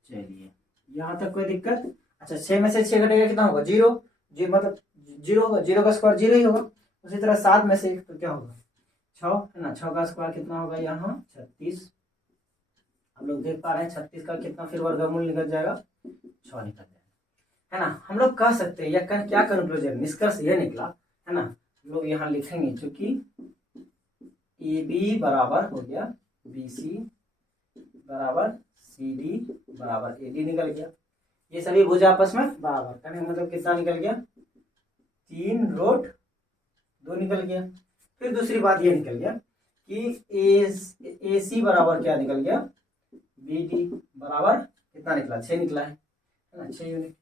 चलिए यहाँ तक कोई दिक्कत। अच्छा 6 में से 6 घटेगा कितना होगा 0, मतलब 0 होगा, 0 का स्क्वायर 0 ही होगा। उसी तरह 7 में से 1 तो क्या होगा 6, है ना, 6 का स्क्वायर कितना होगा यहाँ 36। हम लोग देख पा रहे हैं 36 का कितना फिर वर्गमूल निकल जाएगा 6 निकल जाएगा, है ना। हम लोग कह सकते हैं या क्या कंक्लूजन निष्कर्ष ये निकला, है ना। हम लोग यहाँ लिखेंगे चूंकि AB बराबर हो गया BC बराबर CD बराबर AD निकल गया। ये सभी भुजा आपस में बराबर, कहने का मतलब कितना निकल गया 3√2 निकल गया। फिर दूसरी बात ये निकल गया कि AC बराबर क्या निकल गया BD बराबर कितना निकला 6 निकला है ना, 6 यूनिट।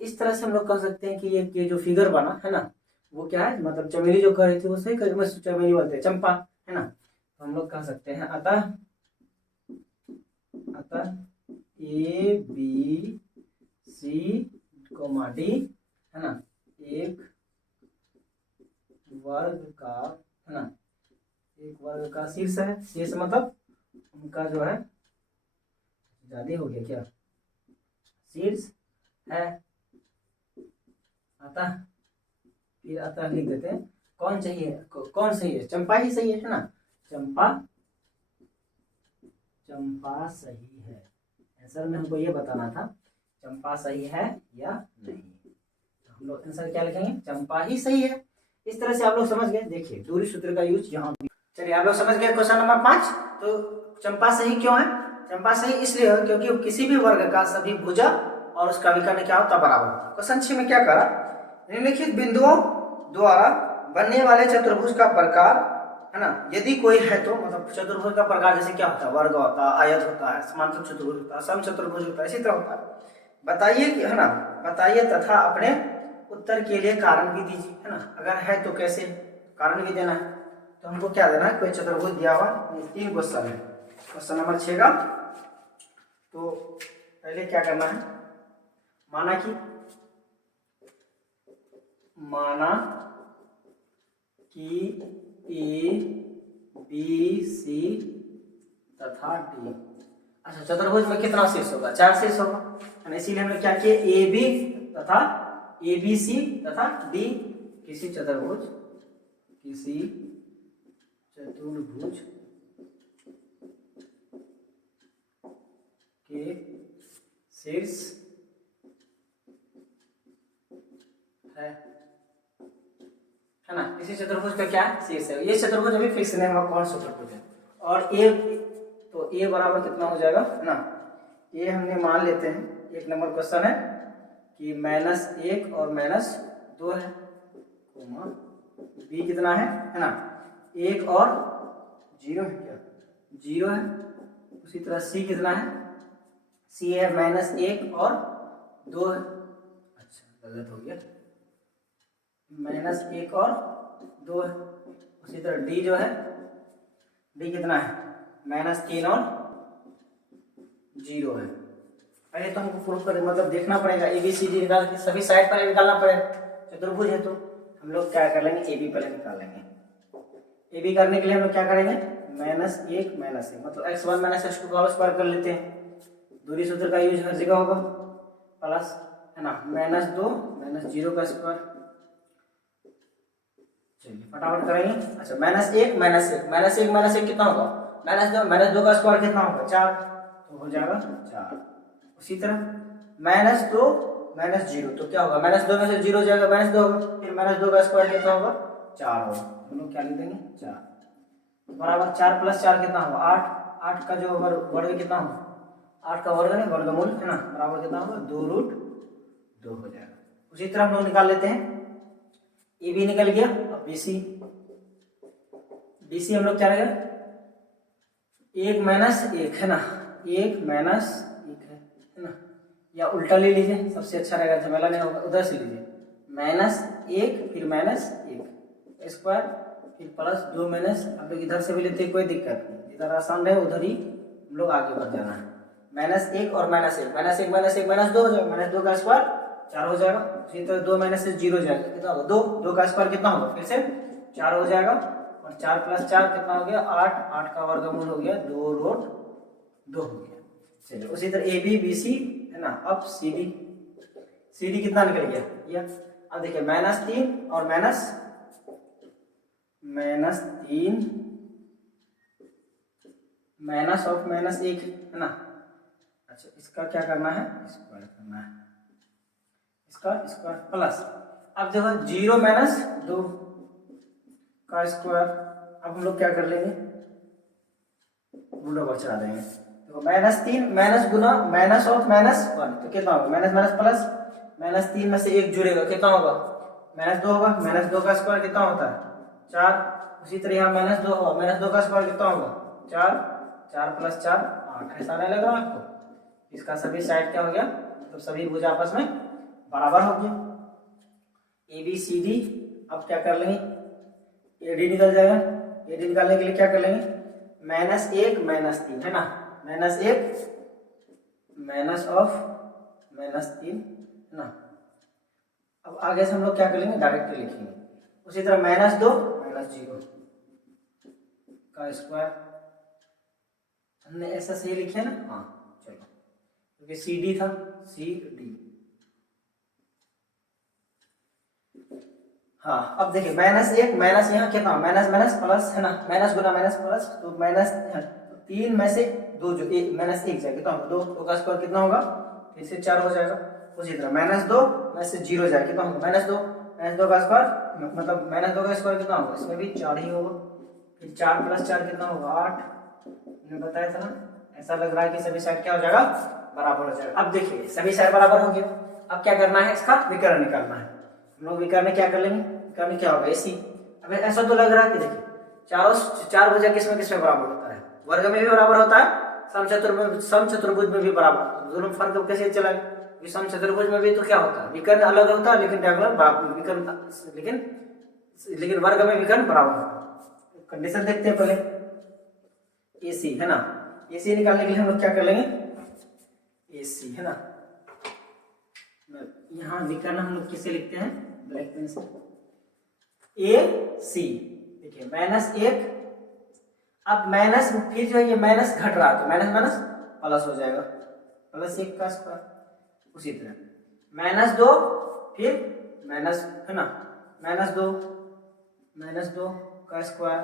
इस तरह से हम लोग कह सकते हैं कि ये जो फिगर बना है ना वो क्या है, मतलब चमेली जो कर रही थी वो सही कर, चमेली बोलते हैं चंपा, है ना। तो हम लोग कह सकते हैं अतः अतः A B C comma D है ना एक वर्ग का है ना एक वर्ग का शीर्ष है। शीर्ष मतलब उनका जो है ज्यादा हो गया क्या, शीर्ष है। अतः फिर अतः लिख देते हैं कौन चाहिए, कौन सही है, चंपा ही सही है ना, चंपा सही है। आंसर में हमको ये बताना था चंपा सही है या नहीं। हम लोग आंसर क्या लिखेंगे, चंपा ही सही है। इस तरह से आप लोग समझ गए। देखिए दूरी सूत्र का यूज यहाँ भी। चलिए आप लोग समझ गए क्वेश्चन नंबर 5। तो चंपा सही क्यों है, चंपा सही इसलिए है क्योंकि किसी भी वर्ग का सभी भुजा और उसका विकर्ण क्या होता बराबर होता। क्वेश्चन 6 में क्या करा, निम्नलिखित बिंदुओं द्वारा बनने वाले चतुर्भुज का प्रकार है ना यदि कोई है तो, मतलब चतुर्भुज का प्रकार जैसे क्या होता है, वर्ग होता है, आयत होता है, समांतर चतुर्भुज होता है, समचतुर्भुज होता है, इसी तरह होता है। बताइए कि है ना, बताइए तथा अपने उत्तर के लिए कारण भी दीजिए है ना। अगर है तो कैसे कारण भी देना है। तो हमको क्या देना है, कोई चतुर्भुज दिया हुआ 3 क्वेश्चन है। क्वेश्चन नंबर 6 का तो पहले क्या करना है, माना कि ए बी सी तथा डी। अच्छा चतुर्भुज में कितना शीर्ष होगा, 4 शीर्ष होगा, इसीलिए हमने क्या किया, ए बी तथा ए बी सी तथा डी किसी चतुर्भुज के शीर्ष है ना। इसी चतुर्भुज का क्या शीर्ष है। ये चतुर्भुज अभी फिक्स नहीं हुआ कौन सा चतुर्भुज है। और ए तो ए बराबर कितना हो जाएगा है ना, ये हमने मान लेते हैं 1 नंबर क्वेश्चन है कि -1 और -2 है, बी कितना है ना 1 और 0 है, क्या 0 है। उसी तरह सी कितना है, सी है -1 और 2 है। अच्छा गलत हो गया, -1 और 2 है। उसी तरह डी जो है, डी कितना है -3 और 0 है। पहले तो हमको प्रूफ करें, मतलब देखना पड़ेगा ए बी सी डी निकाल के सभी साइड पर निकालना पड़ेगा। चतुर्भुज है तो हम लोग क्या कर लेंगे, ए बी पहले निकाल लेंगे। ए बी करने के लिए हम लोग क्या करेंगे, -1 -1 मतलब x1 -x2 का स्क्वायर कर लेते हैं। दूरी सूत्र का यूज हर जगह होगा, प्लस है ना -2 -0 का स्क्वायर। चलिए फटाफट करेंगे। अच्छा -1 -1 कितना होगा, -2 का स्क्वायर कितना होगा 4, तो हो जाएगा 4। उसी तरह -2 -0 तो क्या होगा, -2 में से 0 जाएगा -2 होगा, फिर -2 का स्क्वायर कितना होगा 4 होगा। हम लोग क्या लिख देंगे 4 बराबर 4 + 4 कितना होगा 8। 8 का जो वर्ग कितना होगा, 8 का वर्ग नहीं वर्गमूल है ना, बराबर कितना होगा 2√2 हो जाएगा। उसी तरह हम लोग निकाल लेते हैं, ए बी निकल गया। अब बी सी हम लोग क्या रहेगा 1 -1 है ना, 1 -1 है ना, या उल्टा ले लीजिए सबसे अच्छा रहेगा, झमेला नहीं होगा, उधर से लीजिए -1 फिर -1 स्क्वायर फिर +2 आप लोग इधर से भी लेते हैं कोई दिक्कत नहीं, इधर आसान रहे उधर ही हम लोग आगे बढ़ जाना है। -1 और -1 -2 हो जाएगा, -2 का स्क्वायर 4 हो जाएगा। उसी तरह 2 - 0 जाएगा, कितना होगा 2 का स्क्वायर कितना होगा फिर से 4 हो जाएगा। और 4 + 4 कितना हो गया 8, 8 का वर्गमूल हो गया 2√2 हो गया। चलिए उसी तरह ए बी बी सी है ना। अब सी डी कितना निकल गया ये, अब देखिए -3 और -3 -1 है ना। अच्छा इसका क्या करना है, स्क्वायर करना है, इसका स्क्वायर प्लस, अब देखो 0 - 2 का स्क्वायर। अब हम लोग क्या कर लेंगे, गुना बढ़ा देंगे। देखो -3 गुना -1 तो कितना होगा प्लस -3 में से 1 जुड़ेगा कितना होगा -2 होगा। -2 का स्क्वायर कितना होता है 4। उसी तरह यहाँ -2 होगा, -2 का स्क्वायर कितना होगा 4, 4 + 4 8। ऐसा नहीं लग रहा आपको, इसका सभी साइड क्या हो गया, तो सभी भुजा आपस में बराबर हो गया। ए बी सी डी अब क्या कर लेंगे, ए डी निकल जाएगा। ए डी निकालने के लिए क्या कर लेंगे, -1 -3 है ना, -1 माइनस ऑफ -3 है ना। अब आगे से हम लोग क्या करेंगे, डायरेक्ट लिखेंगे। उसी तरह -2 -0 का स्क्वायर, हमने ऐसा सही लिखे ना। हाँ चलो, क्योंकि CD था, CD। हाँ अब देखिए -1 माइनस, यहाँ कितना माइनस माइनस प्लस है ना, माइनस गुना माइनस प्लस, तो माइनस 3 में से 2 जो -1 जाएगा कितना होगा, 2 का स्क्वायर कितना होगा, फिर से 4 हो जाएगा। उसी तरह -2 में से 0 जाएगा कितना होगा, -2 का स्क्वायर, मतलब -2 का स्क्वायर कितना होगा, इसमें भी 4 ही होगा। फिर 4 + 4 कितना होगा, 8। मैंने बताया था ना, ऐसा लग रहा है कि सभी साइड क्या हो जाएगा, बराबर हो जाएगा। अब देखिए सभी साइड बराबर हो गया, अब क्या करना है, इसका विकर्ण निकालना है। हम लोग विकर्ण क्या कर लेंगे, विकर्ण क्या होगा, AC। अब ऐसा तो लग रहा है कि देखिए चार भुजा किस में बराबर होता है, वर्ग में भी बराबर होता है, समचतुर्भुज में भी बराबर होता है। दोनों फर्क कैसे चला, समचतुर्भुज में भी तो क्या होता है, विकर्ण अलग होता है, लेकिन डायगोनल बराबर, विकर्ण लेकिन वर्ग में विकर्ण बराबर होता है। कंडीशन देखते हैं पहले, AC है ना। AC निकालने के लिए हम लोग क्या कर लेंगे, AC है ना। यहाँ विकर्ण हम लोग किसे लिखते हैं, ब्लैक पेन से, AC। देखिए -1, अब माइनस, फिर जो ये माइनस घट रहा है तो माइनस माइनस प्लस हो जाएगा, +1 का स्क्वायर। उसी तरह -2, फिर माइनस है ना, -2 का स्क्वायर।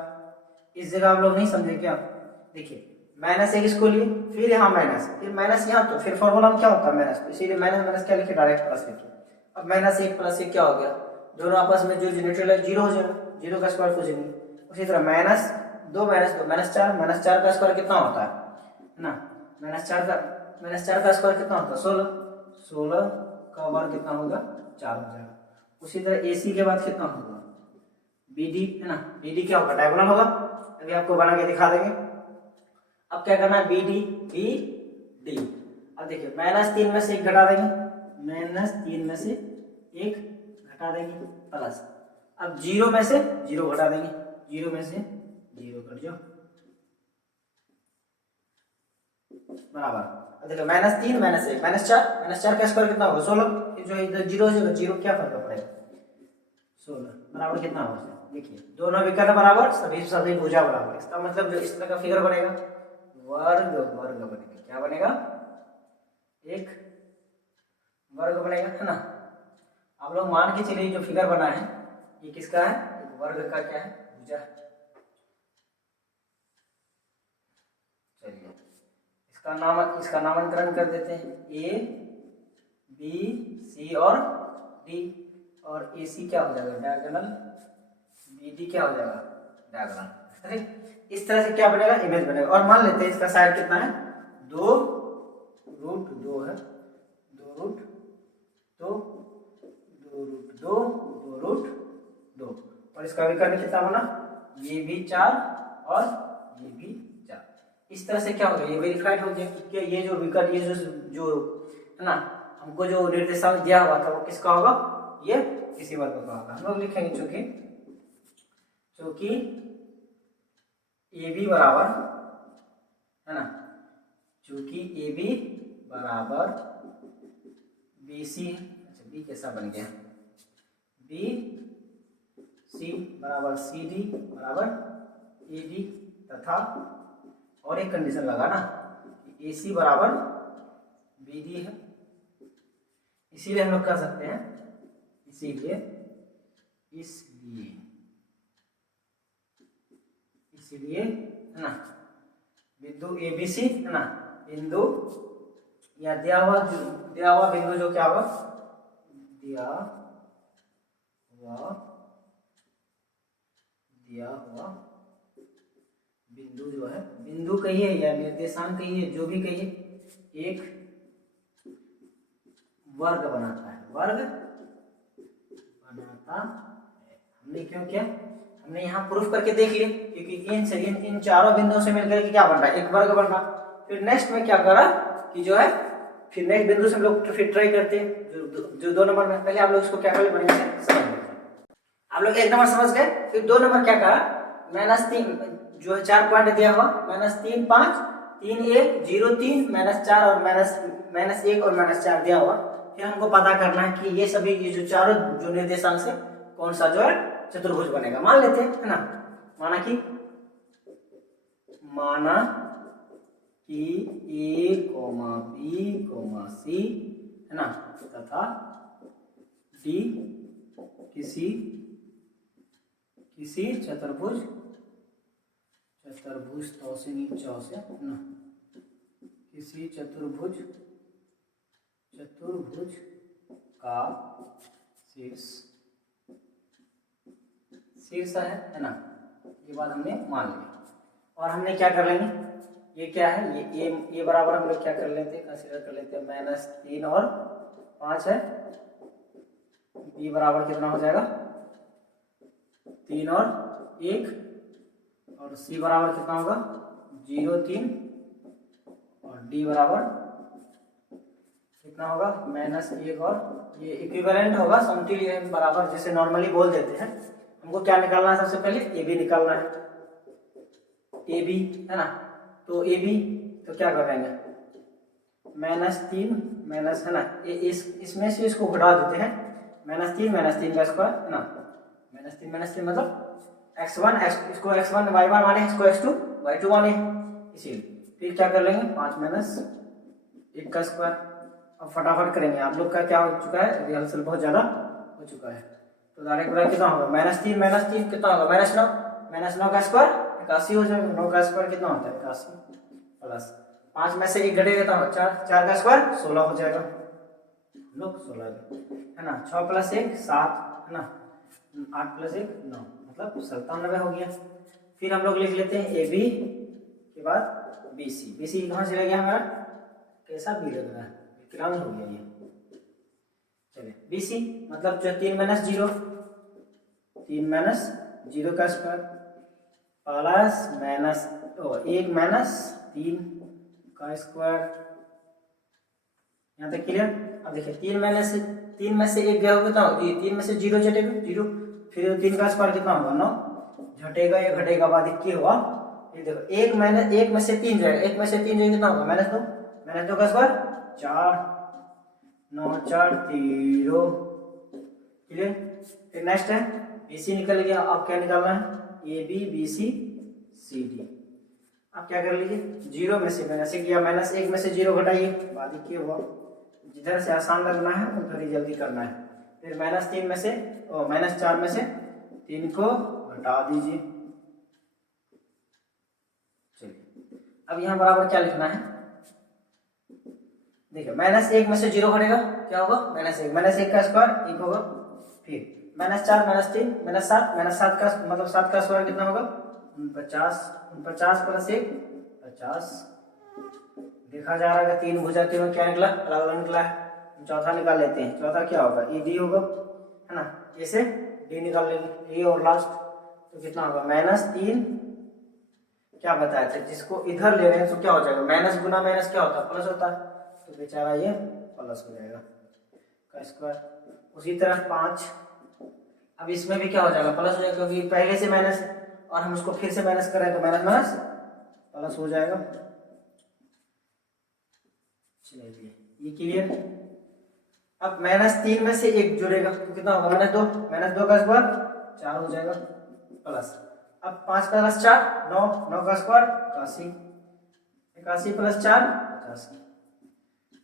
इस जगह आप लोग नहीं समझे क्या, देखिए -1 इसको लिए, फिर यहाँ माइनस, फिर माइनस यहाँ, तो फिर फॉर्मूला में क्या होता है माइनस, इसीलिए माइनस माइनस क्या लिखे, डायरेक्ट प्लस लिखे। अब -1 + 1 क्या हो गया, दोनों आपस में जो न्यूट्रल है 0 हो जाएगा, 0 का स्क्वायर पूछेंगे। उसी तरह -2 -4 का स्क्वायर कितना होता है ना, -4 का स्क्वायर कितना होता है, 16 का वर्ग कितना होगा, 4 हो जाएगा। उसी तरह AC के बाद कितना होगा, BD है ना, BD क्या होगा, डायगोनल होगा, अभी आपको बना के दिखा देंगे। अब क्या करना है, BD। अब देखिए -3 में से 1 घटा देंगे, -3 में से 1 घटा देंगे, प्लस, अब 0 में से 0 घटा देंगे, 0 में से 0 घट जाओ, बराबर। अब देखो -3 -1 -4 का स्क्वायर कितना होगा, 16। जो इधर 0 है, 0 क्या फर्क पड़ेगा, 16 बराबर कितना होगा, देखिए दोनों विकर्ण बराबर, सभी भुजा बराबर। इसका मतलब जो इस तरह का फिगर बनेगा, वर्ग बनेगा, क्या बनेगा, एक वर्ग बनेगा है ना। आप लोग मान के चलिए जो फिगर बना है ये किसका है, एक वर्ग का क्या है, भुजा। चलिए इसका नामकरण कर देते हैं, A B C और D, और AC क्या हो जाएगा, डायगोनल, BD क्या हो जाएगा, डायगोनल। इस तरह से क्या बनेगा, इमेज बनेगा। और मान लेते हैं इसका साइड कितना है, 2√2 है, 2√2 और इसका विकर्ण कितना बना, ये भी 4 और ये भी 4। इस तरह से क्या होगा, ये वेरीफाइड हो गया कि ये जो विकर्ण, ये जो है ना, हमको जो निर्देशांक दिया हुआ था वो किसका होगा, ये किसी वर्ग का होगा। हम लोग लिखेंगे चूंकि AB बराबर है ना, चूंकि AB बराबर BC, अच्छा B कैसा बन गया, BC बराबर CD बराबर AD, तथा और एक कंडीशन लगा ना कि AC बराबर BD है, इसीलिए हम लोग कर सकते हैं, इसीलिए है ना, बिंदु ABC है ना, बिंदु या दिया हुआ बिंदु जो क्या होगा, दिया हुआ बिंदु जो है, बिंदु कहिए या निर्देशांक कहिए, जो भी कहिए, एक वर्ग बनाता है, हमने क्यों किया, हमने यहाँ प्रूफ करके देख लिए, क्योंकि इन चारों बिंदुओं से मिलकर के क्या बन रहा है, एक वर्ग बन रहा। फिर नेक्स्ट में क्या करा कि जो है, फिर नेक्स्ट बिंदु से हम लोग फिर ट्राई करते हैं, जो 2 नंबर में, पहले आप लोग इसको क्या कर बढ़िया से समझ लीजिए। आप लोग 1 नंबर समझ गए, फिर 2 नंबर क्या करा, -3 जो है 4 पॉइंट दिया हुआ, -3 5 3 -4 और -1 और -4 दिया हुआ। फिर हमको पता करना है कि ये सभी ये जो चारों जो निर्देशांक से कौन सा जो है चतुर्भुज बनेगा। मान लेते हैं, है ना, माना कि A, B, C, है ना, तथा D किसी चतुर्भुज तो से नीचे से, है ना, किसी चतुर्भुज का शीर्ष है ना, ये बात हमने मान ली। और हमने क्या कर लेंगे, ये क्या है, ये बराबर हम लोग क्या कर लेते हैं, कंसीडर कर लेते हैं -3 और 5 है। b बराबर कितना हो जाएगा 3 और 1, और c बराबर कितना होगा 0, 3, और d बराबर कितना होगा -1, और ये इक्विवेलेंट होगा, समतुल्य बराबर, जैसे नॉर्मली बोल देते हैं। हमको क्या निकालना है, सबसे पहले ए बी निकालना है, ए बी, है ना। तो ए बी तो क्या करेंगे, -3 माइनस, है ना, इसमें से इसको घटा देते हैं, -3 का स्क्वायर, है ना, -3 मतलब x1 इसको x1 y1 माने, इसको x2 y2 माने, इसीलिए फिर क्या कर लेंगे 5 -1 का स्क्वायर। अब फटाफट करेंगे, आप लोग का क्या हो चुका है, रिहर्सल बहुत ज्यादा हो चुका है। तो डायरेक्ट बराबर कितना होगा -3 कितना होगा -9 का स्क्वायर 81 हो जाएगा। 9 का स्क्वायर कितना होता है 81, प्लस 5 में से 1 घटेगा तो 4 का स्क्वायर 16 हो जाएगा, लोग 16, है ना। 6 + 1 7, है ना, 8 + 1 9, मतलब 97 हो गया। फिर हम लोग लिख लेते हैं ए बी के बाद बी सी कहाँ चला गया हमारा, कैसा बी लग रहा है, विकलांग हो गया ये। चलिए बी सी मतलब जो 3 - 0 का स्क्वायर प्लस -1 -3 का स्क्वायर। यहाँ तक क्लियर। अब देखिए 3 में से 1 गया होगा तो 3 में से 0 घटेगा 0, फिर 3 का स्क्वायर कितना होगा 9, घटेगा या घटेगा बाद 21 हुआ। ये देखो 1 में से 3 जाएगा, 1 में से 3 जाएगा कितना होगा -2 का स्क्वायर 4, 9 4 0, क्लियर। फिर नेक्स्ट है BC निकल गया। अब क्या निकालना है, AB BC CD। अब क्या कर लीजिए 0 में से मैंने किया -1 में से 0 घटाइए, बाद 21 हुआ। जिधर से आसान लगना है उधर ही जल्दी करना है। फिर -4 में से 3 को घटा दीजिए। चलिए अब यहाँ बराबर क्या लिखना है, देखिए -1 में से 0 घटेगा क्या होगा -1 का स्क्वायर 1 होगा। फिर -4 -3 -7 का मतलब 7 का स्क्वायर कितना होगा 49 + 1 50। देखा जा रहा है 3 भुजा, तीनों क्या निकला अलग अलग निकला है। चौथा निकाल लेते हैं, चौथा क्या होगा डी होगा, है ना, ऐसे डी निकाल लेंगे। ए और लास्ट तो कितना होगा -3, क्या बताया था जिसको इधर ले रहे हैं तो क्या हो जाएगा माइनस गुना माइनस क्या होता है प्लस होता है, तो बेचारा ये प्लस हो जाएगा का स्क्वायर। उसी तरह 5, अब इसमें भी क्या हो जाएगा प्लस हो जाएगा क्योंकि पहले से माइनस है और हम उसको फिर से माइनस कर रहे हैं तो माइनस प्लस हो जाएगा। चलिए ये क्लियर। अब -3 में से 1 जुड़ेगा तो कितना होगा -2 का स्क्वायर 4 हो जाएगा प्लस। अब 5 + 4 9 का स्क्वायर 81 + 4 85।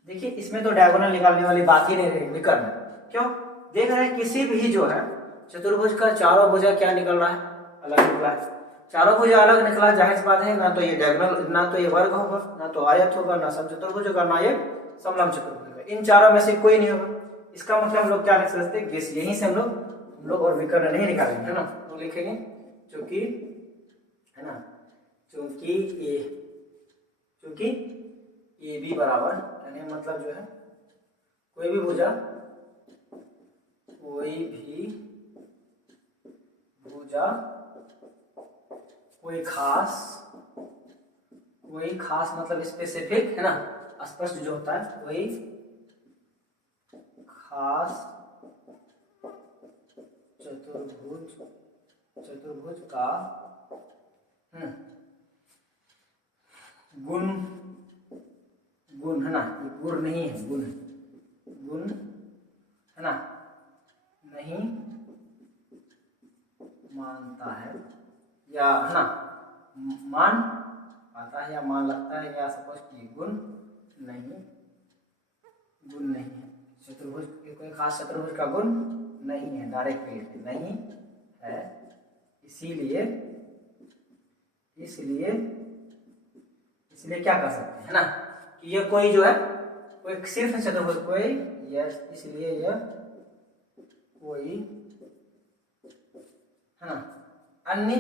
देखिए इसमें तो डायगोनल निकालने वाली बात ही नहीं रहेगी करना, क्यों देख रहे हैं किसी भी जो है चतुर्भुज का चारों भुजा क्या निकल रहा है अलग निकला है। चारों भुजा अलग निकला, जाहिर सी बात है ना तो ये डायगोनल ना तो ये वर्ग होगा ना तो आयत होगा ना समचतुर्भुज होगा ना ये समलंब चतुर्भुज होगा, इन चारों में से कोई नहीं होगा। इसका मतलब हम लोग क्या लिख सकते हैं गेस, यहीं से हम लोग और विकर्ण नहीं निकालेंगे, है ना। तो लिखेंगे क्योंकि, है ना, क्योंकि ए बी बराबर, यानी मतलब जो है कोई भी भुजा कोई खास मतलब स्पेसिफिक, है ना, स्पष्ट जो होता है कोई खास चतुर्भुज का गुण गुण है ना, ये गुण नहीं है, गुण गुण है ना, नहीं मानता है या है ना, मान पाता है या मान लगता है, या सपोज कि गुण नहीं है चतुर्भुज, कोई खास चतुर्भुज का गुण नहीं है, डायरेक्ट नहीं है, इसीलिए क्या कर सकते हैं ना कि ये कोई जो है कोई सिर्फ चतुर्भुज कोई, इसलिए यह कोई है ना अन्य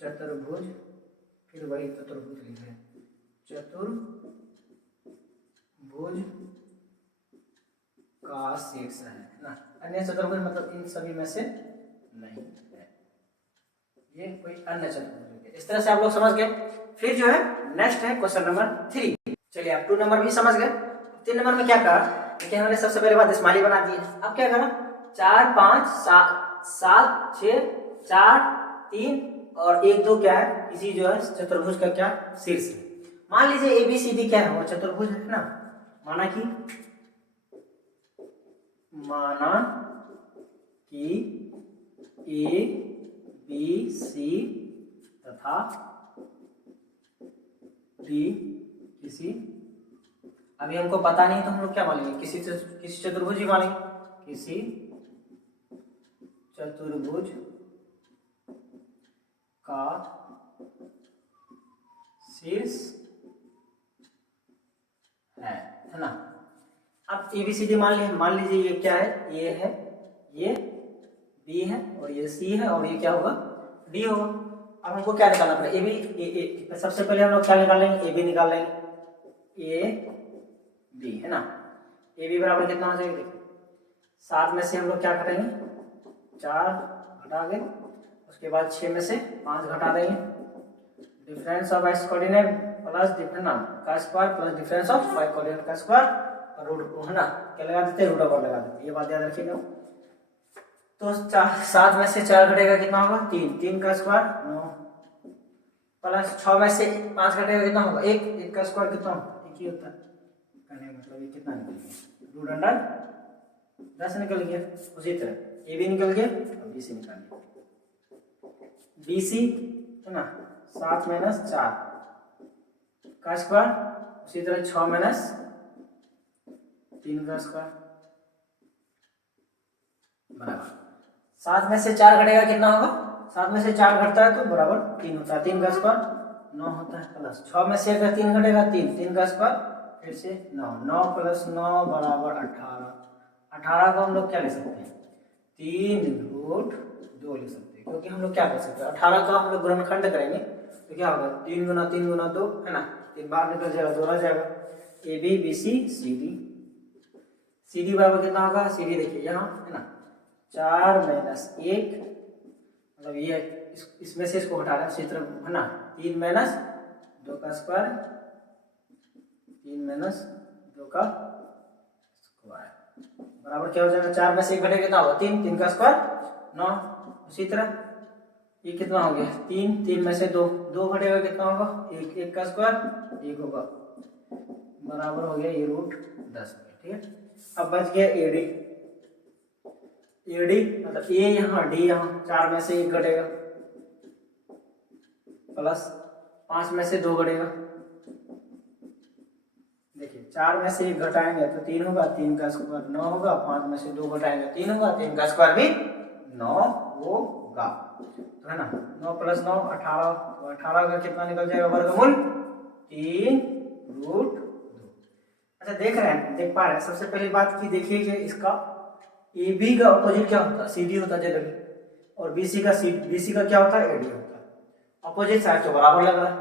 चतुर्भुज, फिर वही चतुर्भुज लिखे, चतुर्भुज का शीर्ष है ना, अन्य चतुर्भुज मतलब इन सभी में से नहीं है, ये कोई अन्य चतुर्भुज है। इस तरह से आप लोग समझ गए। फिर जो है नेक्स्ट है क्वेश्चन नंबर 3। चलिए आप 2 नंबर भी समझ गए। 3 नंबर में क्या करा, देखिए हमने सबसे पहले बात स्माइली बना दी है। अब क्या करा, 4 5 7 6 4 3 और 1 2 क्या है, इसी जो है चतुर्भुज का क्या शीर्ष है। मान लीजिए ABCD क्या है, वो चतुर्भुज है ना, माना कि ABC तथा D किसी, अभी हमको पता नहीं तो हम लोग क्या मानेंगे, किसी चतुर्भुज ही मानेंगे, किसी चतुर्भुज का शीर्ष है ना। अब ABCD मान लीजिए ये क्या है, A है, ये B है और ये C है और ये क्या होगा, D होगा। अब हमको क्या निकालना पड़ेगा, AB, सबसे पहले हम लोग क्या निकाल लेंगे, AB निकाल लेंगे, AB है ना। AB बराबर कितना हो जाएगा, देखिए 7 में से हम लोग क्या करेंगे, 4 घटा देंगे, उसके बाद 6 में से 5 घटा देंगे, difference of x coordinate plus difference का square plus difference of y coordinate का स्क्वायर और रूट है ना, क्या लगा देते हैं, रूट ओवर लगा देते हैं, ये बात याद रखिएगा। तो 7 में से 4 घटेगा कितना होगा, 3 का स्क्वायर 9 प्लस 6 में से 5 घटेगा कितना होगा, 1 का स्क्वायर कितना होगा, 1 ही होता है, कहने का मतलब ये कितना निकल गया, रूट अंडर 10 निकल गया। उसी तरह AB निकल गया, अब BC निकाल गया, BC है ना 7 माइनस 4 का स्क्वायर, उसी तरह 6 माइनस 3 का स्क्वायर बराबर 7 में से 4 घटेगा कितना होगा, 7 में से 4 घटता है तो बराबर 3 होता है, 3 का स्क्वायर 9 होता है, प्लस 6 में से अगर 3 घटेगा 3 का स्क्वायर फिर से 9 प्लस 9 बराबर 18 को हम लोग क्या ले सकते हैं, 3 रूट 2 ले सकते हैं, क्योंकि हम लोग क्या कर सकते हैं, 18 का हम लोग गुणनखंड करेंगे तो क्या होगा, 3 गुना 2 है ना, 3 बाहर निकल जाएगा, 2 रह जाएगा, AB BC CD बराबर कितना होगा, CD देखिए यहाँ है ना 4 माइनस 1 मतलब ये इसमें से इसको हटा रहे हैं, इसी तरफ है ना 3 माइनस 2 का स्क्वायर 3 माइनस 2 का स्क्वायर बराबर क्या हो जाएगा, 4 में से 1 घटेगा कितना होगा, 3 का स्क्वायर 9। उसी तरह ये कितना हो गया, 3 में से 2 घटेगा कितना होगा, 1 का स्क्वायर 1 होगा बराबर हो गया ये रूट 10 हो गया। ठीक है, अब बच गया AD मतलब A यहाँ D यहाँ, 4 में से 1 घटेगा प्लस 5 में से 2 घटेगा, देखिए 4 में से 1 घटाएंगे तो 3 होगा, 3 का स्क्वायर 9 होगा, 5 में से 2 घटाएंगे 3 होगा, 3 का स्क्वायर भी 9 होगा, तो है ना 9 प्लस 9 18, तो 18 का कितना निकल जाएगा वर्गमूल 3 रूट 2। अच्छा देख रहे हैं, देख पा रहे हैं, सबसे पहली बात की देखिए कि इसका AB का अपोजिट क्या होता है, CD होता है जनरली, और BC का क्या होता है, AD होता है, अपोजिट साइड तो बराबर लग रहा है।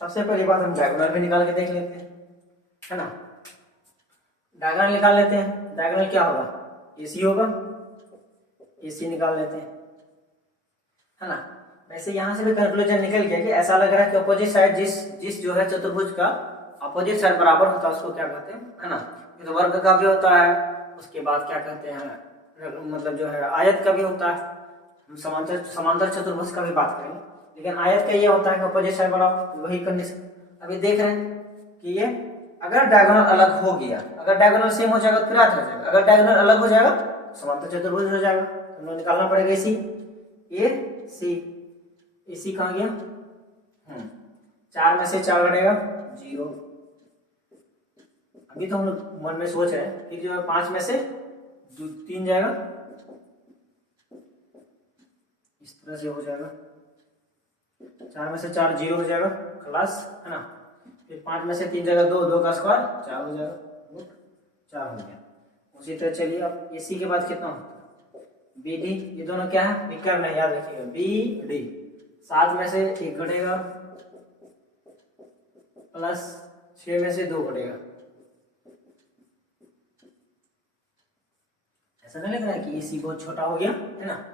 सबसे पहली बात हम डायगोनल भी निकाल के देख लेते हैं, है ना, डायगोनल निकाल लेते हैं, डायगोनल क्या होगा, AC होगा, AC निकाल लेते हैं, है ना। वैसे यहाँ से भी कंक्लूजन निकल गया कि ऐसा लग रहा है कि अपोजिट साइड जिस जो है चतुर्भुज का अपोजिट साइड बराबर होता है उसको क्या कहते हैं, है ना, ये तो वर्ग का भी होता है, उसके बाद क्या कहते हैं, मतलब जो है आयत का भी होता है, हम समांतर चतुर्भुज का भी बात करेंगे, लेकिन आयत का ये होता है कि अपोजिट साइड बराबर, वही कंडीशन अभी देख रहे हैं कि ये अगर डायगोनल अलग हो गया, अगर डायगोनल सेम हो जाएगा तो फिर आठ हो जाएगा, अगर डायगोनल अलग हो जाएगा तो समांतर चतुर्भुज हो जाएगा। तो हमें निकालना पड़ेगा इसी ए सी, इसी कहाँ गया, 4 में से 4 घटेगा 0। अभी तो हम लोग मन में सोच रहे हैं, फिर जो है 5 में से 3 जाएगा, इस तरह से हो जाएगा, 4 में से 4 0 हो जाएगा क्लास, है ना। फिर 5 में से 3 जाएगा 2, 2 का स्क्वायर 4 हो जाएगा, 4 हो गया। उसी तरह चलिए अब एसी के बाद कितना होता है, बी डी, ये दोनों क्या है विकर्ण है, याद रखिएगा बी डी। 7 में से 1 घटेगा प्लस 6 में से 2 घटेगा। ऐसा नहीं लग रहा है कि ए सी बहुत छोटा हो गया, है ना,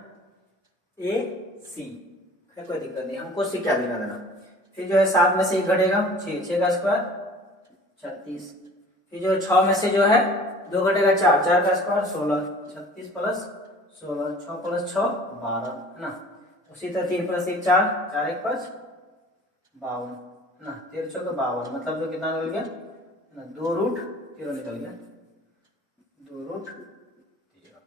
ए सी, कोई दिक्कत नहीं, हमको से क्या लेना देना। फिर जो है 7 में से 1 घटेगा 6, 6 का स्क्वायर 36। फिर जो है 6 में से जो है 2 घटेगा 4, 4 का स्क्वायर 16, 36 प्लस 16, 6 प्लस 6 12, है ना। उसी तरह 3 प्लस 1 4, 4 1 5 52, है ना, 13 चौके 52, मतलब जो कितना निकल गया ना, 2 रूट 13 निकल गया, 2 रूट 13।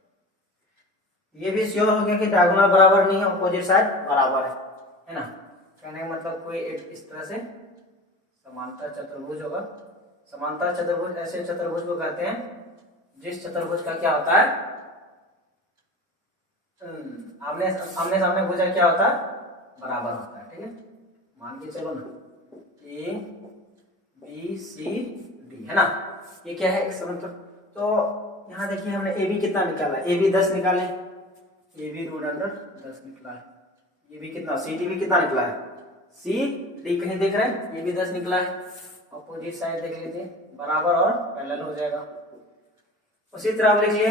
ये भी श्योर हो गया कि डायगोनल बराबर नहीं है, अपोजिट साइड बराबर है ना। कहने का मतलब कोई एक इस तरह से समांतर चतुर्भुज होगा। समांतर चतुर्भुज ऐसे चतुर्भुज को कहते हैं जिस चतुर्भुज का क्या होता है, आमने सामने भुजा क्या होता है, बराबर होता है, ठीक है। मान के चलो ना, ए बी सी डी, है ना, ये क्या है एक समांतर। तो यहाँ देखिए हमने ए बी कितना निकाला, ए बी 10 निकाले, ए बी रूट अंडर 10 निकला है। ये भी कितना, सी डी भी कितना निकला है, सी डी कहीं देख रहे हैं, ये भी 10 निकला है। अपोजिट साइड देख लीजिए, बराबर और पैरेलल हो जाएगा। उसी तरह आप लिखिए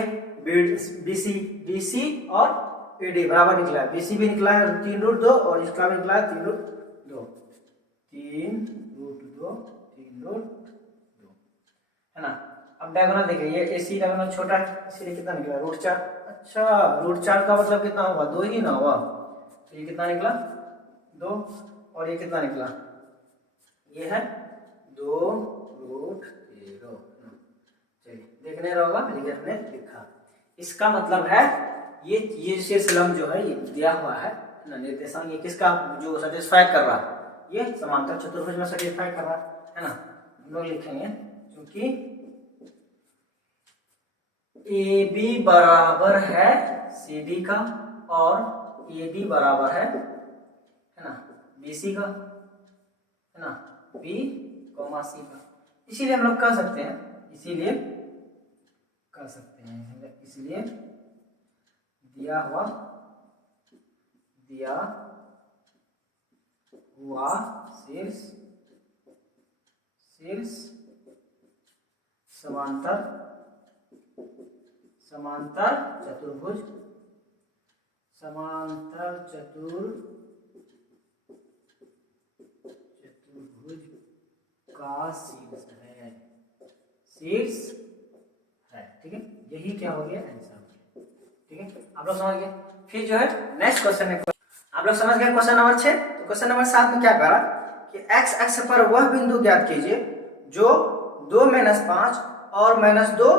बीसी, बीसी और एडी बराबर निकला है, बीसी भी निकला है 3 रूट 2 और इसका भी निकला है 3 रूट 2, 3 रूट 2 3 रूट 2, है ना। अब डायगोनल देखिए, ये एसी डायगोनल छोटा है इसलिए कितना निकला रूट 4। अच्छा, रूट 4 का मतलब कितना होगा, 2 ही ना हुआ, तो ये कितना निकला 2, और ये कितना निकला, ये है 2 रूट 0। चलिए देखने रहोगा, लेकिन हमने लिखा, इसका मतलब है ये शीर्ष लंब जो है ये दिया हुआ है ना, निर्देशांक, ये किसका जो सेटिस्फाई कर रहा है, ये समांतर चतुर्भुज में सेटिस्फाई कर रहा है ना। हम लोग लिखेंगे क्योंकि ए बी बराबर है सी डी का और ए डी बराबर है ना बी सी का, है ना, बी कॉमा सी का। इसीलिए हम लोग कह सकते हैं, इसीलिए कह सकते हैं, इसलिए दिया हुआ शीर्ष समांतर चतुर्भुज का शीर्ष है, ठीक है। यही क्या हो गया आंसर, ठीक है, आप लोग समझ गए। फिर जो है नेक्स्ट क्वेश्चन है, आप लोग समझ गए क्वेश्चन नंबर 6। तो क्वेश्चन नंबर 7 में क्या करा कि एक्स अक्ष पर वह बिंदु ज्ञात कीजिए जो 2 - 5 और -2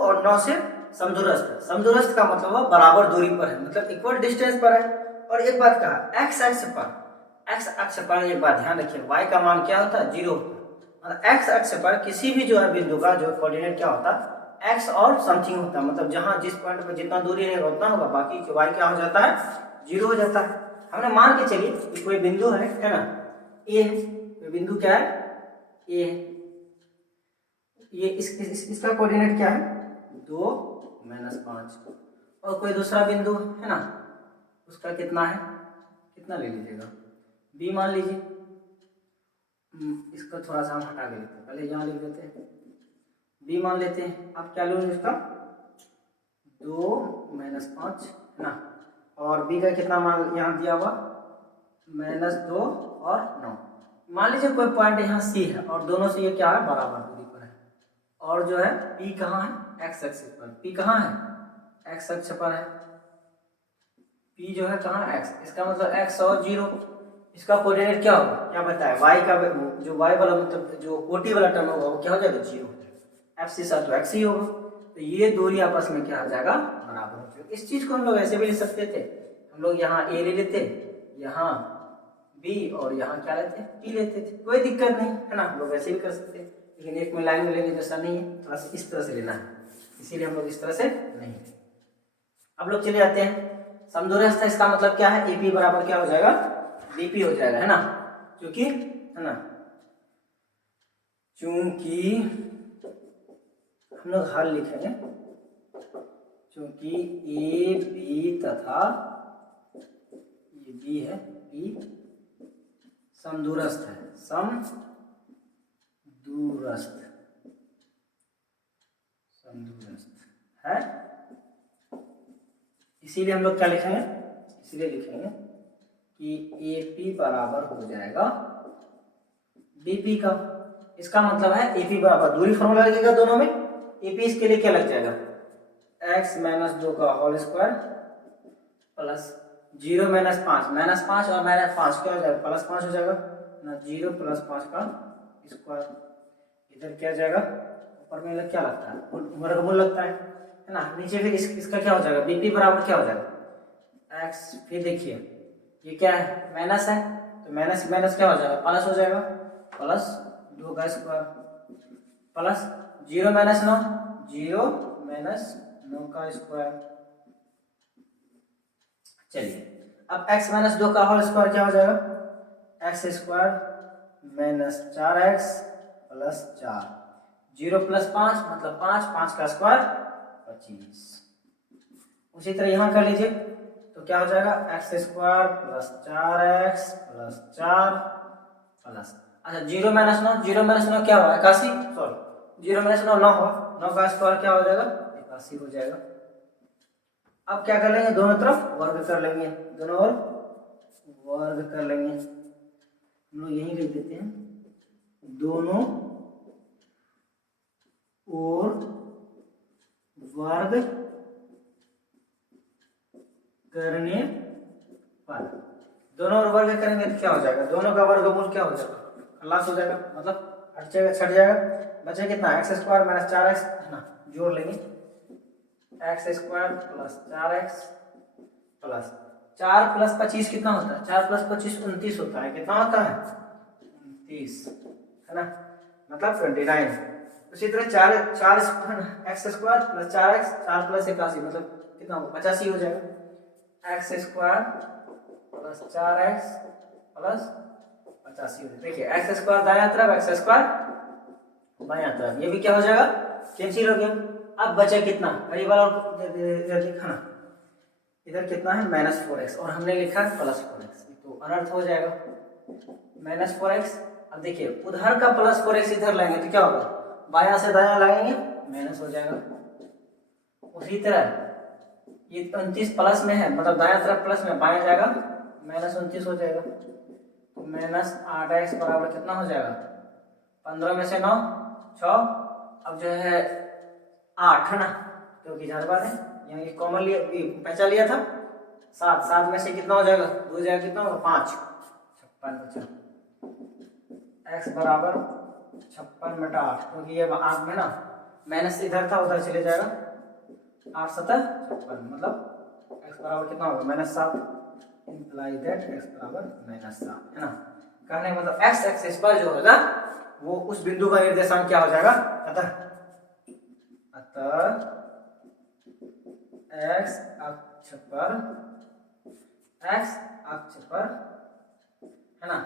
और 9 से समदूरस्थ है। समदूरस्थ का मतलब है बराबर दूरी पर है, मतलब इक्वल डिस्टेंस पर है। और एक बात कहा, एक्स अक्ष पर एक बात ध्यान रखिए, y का मान क्या होता है 0 होता है। मतलब एक्स अक्ष पर किसी भी जो है बिंदु का जो कोऑर्डिनेट क्या होता है, एक्स और समथिंग होता है, मतलब जहां जिस पॉइंट पर जितना दूरी रहेगा उतना होगा, बाकी y क्या हो जाता है 0 हो जाता है। हमने मान के चलिए कि कोई बिंदु है ना, ए है, कोई बिंदु क्या है ए है, ये इसका कोऑर्डिनेट क्या है 2 - 5, और कोई दूसरा बिंदु है ना, उसका कितना है, कितना ले लीजिएगा बी मान लीजिए। इसको थोड़ा सा हम हटा के लिखते हैं, पहले यहाँ लिख देते हैं बी मान लेते हैं। आप क्या लोगे इसका 2 - 5 है ना, और बी का कितना मान यहाँ दिया हुआ -2 और 9। मान लीजिए कोई पॉइंट यहाँ सी है और दोनों से ये क्या है बराबर दूरी पर है, और जो है पी कहाँ है एक्स अक्ष पर, पी कहाँ है एक्स अक्ष पर है, P जो है कहाँ x, इसका मतलब x और 0, इसका कोऑर्डिनेट क्या होगा, क्या बताया, y का जो y वाला मतलब जो कोटि वाला टर्म होगा वो क्या हो जाएगा, 0 हो जाएगा, f से साथ तो x ही होगा, तो ये दूरी आपस में क्या हो जाएगा, बराबर हो जाएगा। इस चीज को हम लोग ऐसे भी लिख सकते थे, हम लोग यहाँ a ले लेते, यहाँ b और यहाँ क्या लेते, t लेते थे, कोई दिक्कत नहीं है ना, हम लोग वैसे भी कर सकते हैं, लेकिन एक में लाइन में लेने जैसा नहीं है, थोड़ा सा इस तरह से लेना है, इसीलिए हम लोग इस तरह से नहीं। अब लोग चले जाते हैं, समदूरस्थ है, इसका मतलब क्या है, AP बराबर क्या हो जाएगा, BP हो जाएगा, है ना, क्योंकि है ना, चूंकि हम लोग हल लिखेंगे, चूंकि AB तथा ये B है, B समदूरस्थ है, समदूरस्थ है, इसीलिए हम लोग क्या लिखेंगे, इसीलिए लिखेंगे कि AP बराबर हो जाएगा BP का। इसका मतलब है AP बराबर, दूरी फॉर्मूला लगेगा दोनों में, AP इसके लिए क्या लग जाएगा, x माइनस 2 का whole square plus 0 minus 5, minus 5 और माइनस 5 क्या हो जाएगा, प्लस 5 हो जाएगा ना, 0 प्लस 5 का स्क्वायर, इधर क्या जाएगा, ऊपर में क्या लगता है, वर्गमूल लगता है ना, नीचे फिर इसका क्या हो जाएगा, BP बराबर क्या हो जाएगा x, फिर देखिए ये क्या है, माइनस है, तो माइनस माइनस क्या हो जाएगा, प्लस हो जाएगा, प्लस 2 का स्क्वायर प्लस 0 माइनस 9, 0 माइनस 9 का स्क्वायर। चलिए अब x माइनस 2 का होल स्क्वायर क्या हो जाएगा, x square minus 4x plus 4, 0 plus 5 मतलब 5, 5 का स्क्वायर 25। उसी तरह यहाँ कर लीजिए, तो क्या हो जाएगा, x square plus 4x plus 4 plus, अच्छा 0 माइनस 9, 0 माइनस 9 क्या हुआ, 81, सॉरी 0 माइनस 9 9 हुआ, 9 का स्क्वायर क्या हो जाएगा, 81 हो जाएगा। अब क्या कर लेंगे, दोनों तरफ वर्ग कर लेंगे, दोनों ओर वर्ग कर लेंगे, हम लोग यही लिख देते हैं, दोनों ओर वर्ग करने पर, दोनों ओर वर्ग करेंगे तो क्या हो जाएगा, दोनों का वर्गमूल क्या हो जाएगा, खलास हो जाएगा, मतलब हट जाएगा, छट जाएगा, बचे कितना, x स्क्वायर माइनस 4x है ना, जोड़ लेंगे, x square plus 4x plus 4 plus 25 कितना होता है, 4 प्लस 25 29 होता है, कितना होता है 29, है ना, मतलब 29। उसी तरह 4 x square plus 4x, 4 plus 81 मतलब कितना होगा, 85 हो जाएगा, x square plus 4x plus 85 हो जाएगा। देखिए x स्क्वायर दायां तरफ, x स्क्वायर बायां तरफ, ये भी क्या हो जाएगा, कैंसिल हो गया। अब बचा कितना, करीब वाला लिखा ना, इधर कितना है माइनस 4x और हमने लिखा है प्लस 4x, तो अनर्थ हो जाएगा माइनस 4x। अब देखिए उधर का प्लस 4x इधर लाएंगे तो क्या होगा, बायां से दायां लाएंगे माइनस हो जाएगा। उसी तरह ये 29 प्लस में है, मतलब दायां तरफ प्लस में, बायां जाएगा माइनस 29 हो जाएगा, तो माइनस 8x बराबर कितना हो जाएगा, 15 में से 9 6, अब जो है 8 है ना, क्योंकि हर बार है यहाँ कॉमन लिया, पहचान लिया था, 7, 7 में से कितना हो जाएगा, 2 जाएगा, कितना होगा 5, 56 बचा, x बराबर 56 बटा 8, क्योंकि ये 8 में ना माइनस इधर था उधर चले जाएगा, 8 7 56, मतलब x बराबर कितना होगा माइनस 7, इंप्लाई दैट x बराबर माइनस 7, है ना, कहने का मतलब x एक्सिस पर जो होगा वो उस बिंदु का निर्देशांक क्या हो जाएगा, अतः x अक्ष पर है ना,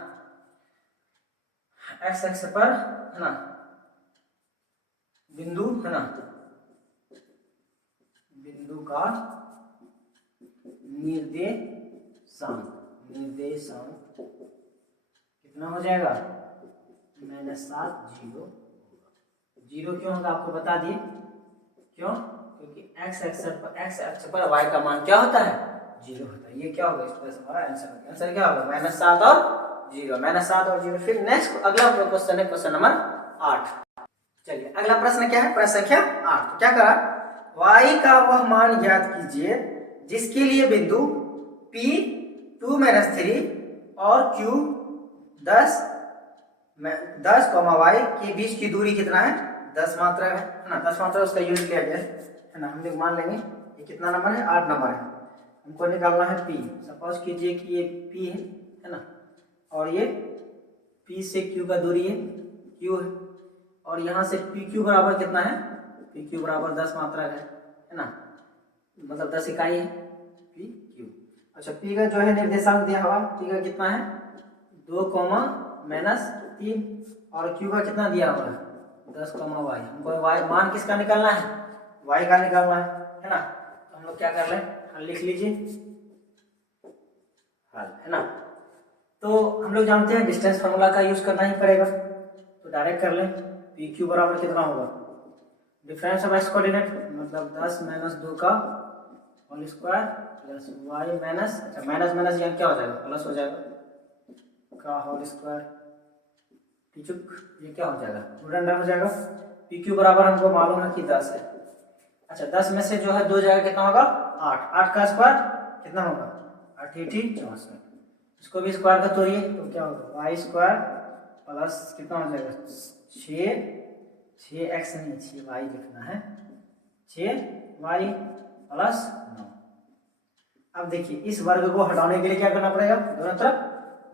x अक्ष पर है ना बिंदु, है ना बिंदु का निर्देशांक कितना हो जाएगा, -7 0, 0 क्यों होगा आपको बता दिए, क्यों, क्योंकि x अक्ष पर y का मान क्या होता है, 0 होता है, ये क्या होगा, इस तरह से हमारा आंसर क्या होगा, -7 और 0, -7 और 0। फिर नेक्स्ट अगला क्वेश्चन है क्वेश्चन नंबर 8। चलिए अगला प्रश्न क्या है, प्रश्न संख्या 8। तो क्या करा, y का वह मान ज्ञात कीजिए जिसके लिए बिंदु P 2-3 और Q 10 y के बीच की दूरी कितना है? 10 मात्रा है ना। 10 मात्रा उसका यूनिट लिया गया है ना। हम लोग मान लेंगे ये कितना नंबर है? 8 नंबर है। हमको निकालना है P। सपोज कीजिए कि ये P है ना, और ये P से Q का दूरी है Q है, और यहाँ से PQ बराबर कितना है? PQ बराबर 10 मात्रा है ना, मतलब 10 इकाई है PQ। अच्छा, P का जो है निर्देशांक दिया हुआ, P का कितना है? 2, -3, और Q का कितना दिया हुआ है? 10, y। हमको y मान किसका निकालना है? y का निकालना है ना। तो हम लोग क्या कर लें, हल लिख लीजिए, हल है ना। तो हम लोग जानते हैं डिस्टेंस फार्मूला का यूज करना ही पड़ेगा, तो डायरेक्ट कर लें। PQ बराबर कितना होगा? डिफरेंस ऑफ x कोऑर्डिनेट, मतलब 10 - 2 का whole square plus y minus, अच्छा माइनस माइनस यहाँ क्या हो जाएगा? प्लस हो जाएगा का होल स्क्वायर। टीचुक ये क्या हो जाएगा? रूट अंडर हो जाएगा। PQ बराबर हमको मालूम है कि 10 है। अच्छा, 10 में से जो है 2 जगह कितना होगा? 8। 8 का स्क्वायर कितना होगा? 8 × 64। इसको भी स्क्वायर का तोड़िए तो क्या होगा? y स्क्वायर प्लस कितना हो जाएगा? 6x नहीं 6y लिखना है, 6y प्लस 9। अब देखिए इस वर्ग को हटाने के लिए क्या करना पड़ेगा? दोनों तरफ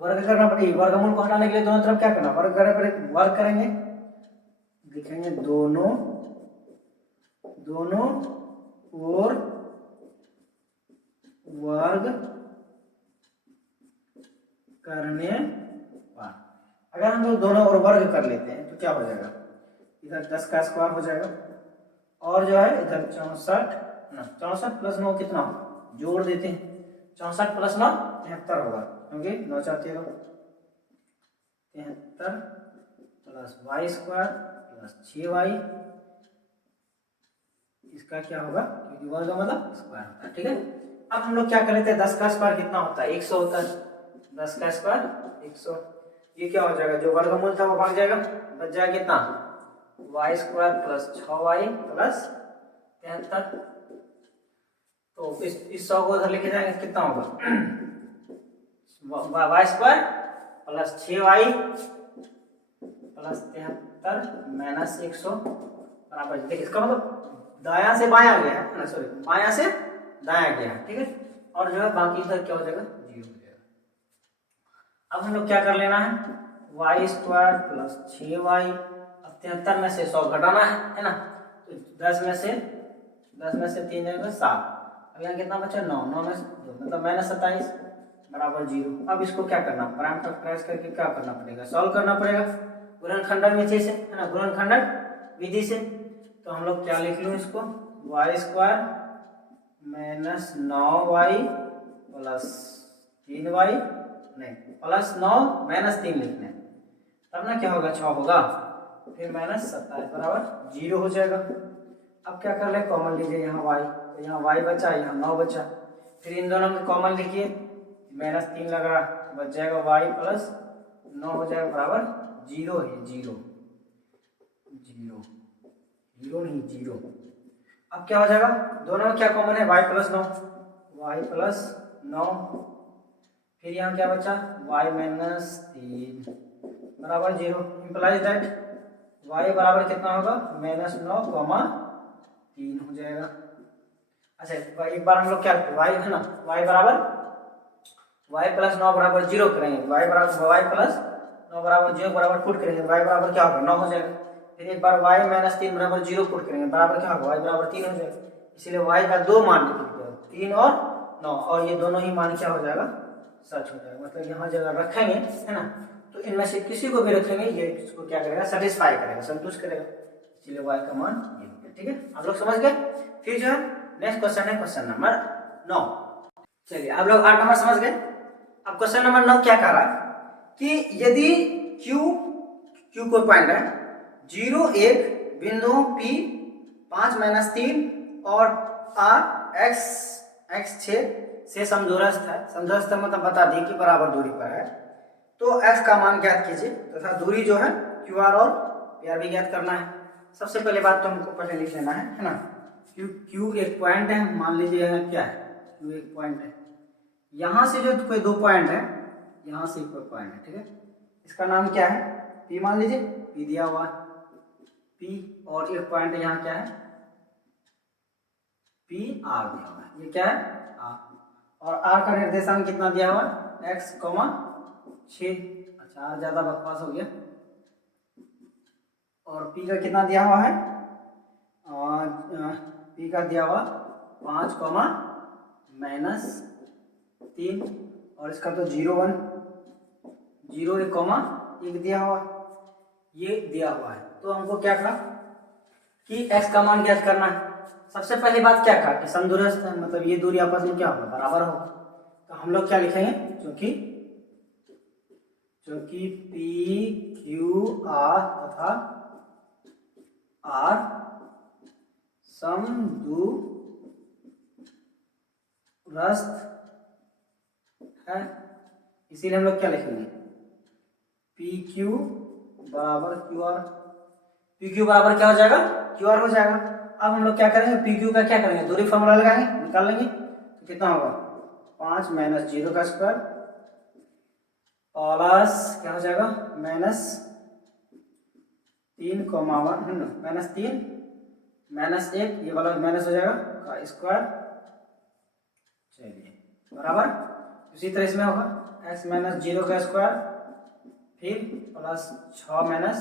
वर्ग करना पड़ेगा। वर्गमूल को हटाने के लिए दोनों तरफ क्या करना? वर्ग करना पड़ेगा। वर्ग करेंगे, लिखेंगे दोनों ओर वर्ग करने पर। अगर हम लोग दोनों ओर वर्ग कर लेते हैं तो क्या हो जाएगा? इधर 10 का स्क्वायर हो जाएगा, और जो है इधर 64 प्लस 9 कितना होगा? जोड़ देते हैं, 64 प्लस 9 73 होगा, क्योंकि 9 4 13 73 plus y square plus 6y। इसका क्या होगा? क्योंकि वर्ग मतलब स्क्वायर होता है, ठीक है। अब हम लोग क्या कर लेते हैं, 10 का स्क्वायर कितना होता है? 100 होता है। 10 का स्क्वायर 100। ये क्या हो जाएगा? जो वर्गमूल था वो भाग जाएगा, बच जाएगा कितना? y square plus 6y plus 73। तो इस 100 को उधर लेके जाएंगे, कितना होगा? y square plus 6y plus 73 minus 100 बराबर। देखिए इसका मतलब दायां से बायां गया है ना, सॉरी बायां से दायां गया है, ठीक है। और जो है बाकी इधर क्या हो जाएगा? 0 हो जाएगा। अब हम लोग क्या कर लेना है? y square plus 6y। अब 73 में से 100 घटाना है ना, तो 10 में से 3 जाएगा 7। अब यहाँ कितना बचा? 9। 9 में से 2 मतलब माइनस 27 बराबर 0। अब इसको क्या करना? प्राइम फैक्टराइज करके क्या करना पड़ेगा? सॉल्व करना पड़ेगा गुणनखंडन विधि से, है ना, गुणनखंडन विधि से। तो हम लोग क्या लिख लूँ इसको? y square minus 9y plus 3y, नहीं प्लस 9 माइनस 3 लिखना है, तब ना क्या होगा? 6 होगा, फिर माइनस 27 बराबर 0 हो जाएगा। अब क्या कर ले? कॉमन लीजिए यहाँ y, तो यहाँ y बचा, यहाँ 9 बचा, फिर इन दोनों में कॉमन लिखिए, माइनस 3 लग रहा, बच जाएगा y प्लस 9 हो जाएगा बराबर 0 है। 0 नहीं 0। अब क्या हो जाएगा? दोनों में क्या कॉमन है? y प्लस 9, फिर यहाँ क्या बचा? y माइनस 3 बराबर 0। इम्प्लाइज दैट y बराबर कितना होगा? -9, 3 हो जाएगा। अच्छा एक बार हम लोग क्या y है ना, y बराबर y प्लस 9 बराबर 0 करेंगे, y प्लस 9 बराबर 0 बराबर पुट करेंगे, y बराबर क्या होगा? 9 हो जाएगा। फिर एक बार y माइनस 3 बराबर 0 पुट करेंगे, बराबर क्या होगा? y बराबर 3 हो जाएगा। इसलिए y का 2 मान लिखिए, 3 और 9, और ये दोनों ही मान क्या हो जाएगा? सच हो जाएगा। मतलब यहाँ जगह रखेंगे, है ना, तो इनमें से किसी को भी रखेंगे, ये इसको क्या करेगा? सेटिस्फाई करेगा, संतुष्ट करेगा। इसलिए y का मान ये हो गया, ठीक है। आप लोग समझ गए? फिर जो है नेक्स्ट क्वेश्चन है क्वेश्चन नंबर 9। चलिए आप लोग 8 नंबर समझ गए। अब क्वेश्चन नंबर 9 क्या कह रहा है कि यदि Q कोई पॉइंट है, 0 1 बिंदु P 5 - 3 और R x 6 से समदूरस्थ है। समदूरस्थ मतलब बता दी कि बराबर दूरी पर है। तो x का मान ज्ञात कीजिए तथा दूरी जो है QR और PR भी ज्ञात करना है। सबसे पहले बात तो हमको पहले लिख लेना है ना। Q एक पॉइंट है, मान लीजिए क्या है? Q एक पॉइंट है, यहाँ से जो कोई दो पॉइंट है, यहाँ से कोई पॉइंट है, ठीक है, इसका नाम क्या है, पी मान लीजिए, पी दिया हुआ पी, और एक पॉइंट यहाँ क्या है, पी आर दिया हुआ है, ये क्या है आर, और आर का निर्देशांक कितना दिया हुआ है, एक्स कॉमा 6। अच्छा आर ज्यादा बकवास हो गया। और पी का कितना दिया हुआ है, और पी का दिया हुआ 5 कॉमा -3, और इसका तो 0 1 0 1 कॉमा 1 दिया हुआ, ये दिया हुआ है। तो हमको क्या कहा कि x का मान ज्ञात करना है। सबसे पहली बात क्या कहा कि समदूरस्थ है, मतलब ये दूरी आपस में क्या होगा, बराबर होगा। तो हम लोग क्या लिखेंगे, क्योंकि पी क्यू आर तथा आर समदूरस्थ है, इसीलिए हम लोग क्या लिखेंगे, पी क्यू बराबर क्यू आर। पी क्यू बराबर क्या हो जाएगा, क्यू आर हो जाएगा। अब हम लोग क्या करेंगे, पी क्यू का क्या करेंगे, दूरी फॉर्मूला लगाएंगे, निकाल लेंगे। तो कितना होगा, 5 - 0 का स्क्वायर प्लस क्या हो जाएगा, -3, -3 -1, ये वाला माइनस हो जाएगा का स्क्वायर, चलिए बराबर। इसी तरह इसमें होगा x - 0 का स्क्वायर, फिर प्लस 6 - 1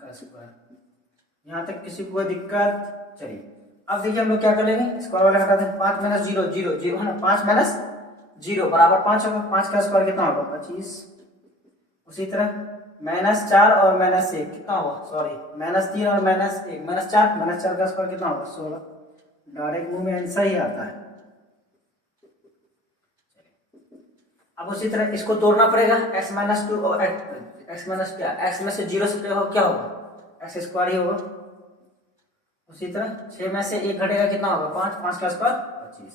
का स्क्वायर। यहाँ तक किसी को कोई दिक्कत, चलिए अब देखिए हम लोग क्या कर लेंगे, स्क्वायर वाले हटा दें, 5 - 0 0 0 है ना, 5 - 0 बराबर 5 होगा, 5 का स्क्वायर कितना होगा, 25। उसी तरह -4 और -1 कितना होगा, सॉरी -3 और -1 -4 का स्क्वायर कितना होगा, 16। डायरेक्ट मुंह में आंसर ही आता है। अब उसी तरह इसको तोड़ना पड़ेगा, x - 2 और x माइनस क्या, x में से 0 से क्या होगा, x स्क्वायर ही होगा। उसी तरह 6 में से 1 घटेगा, कितना होगा, 5, 5 का स्क्वायर 25।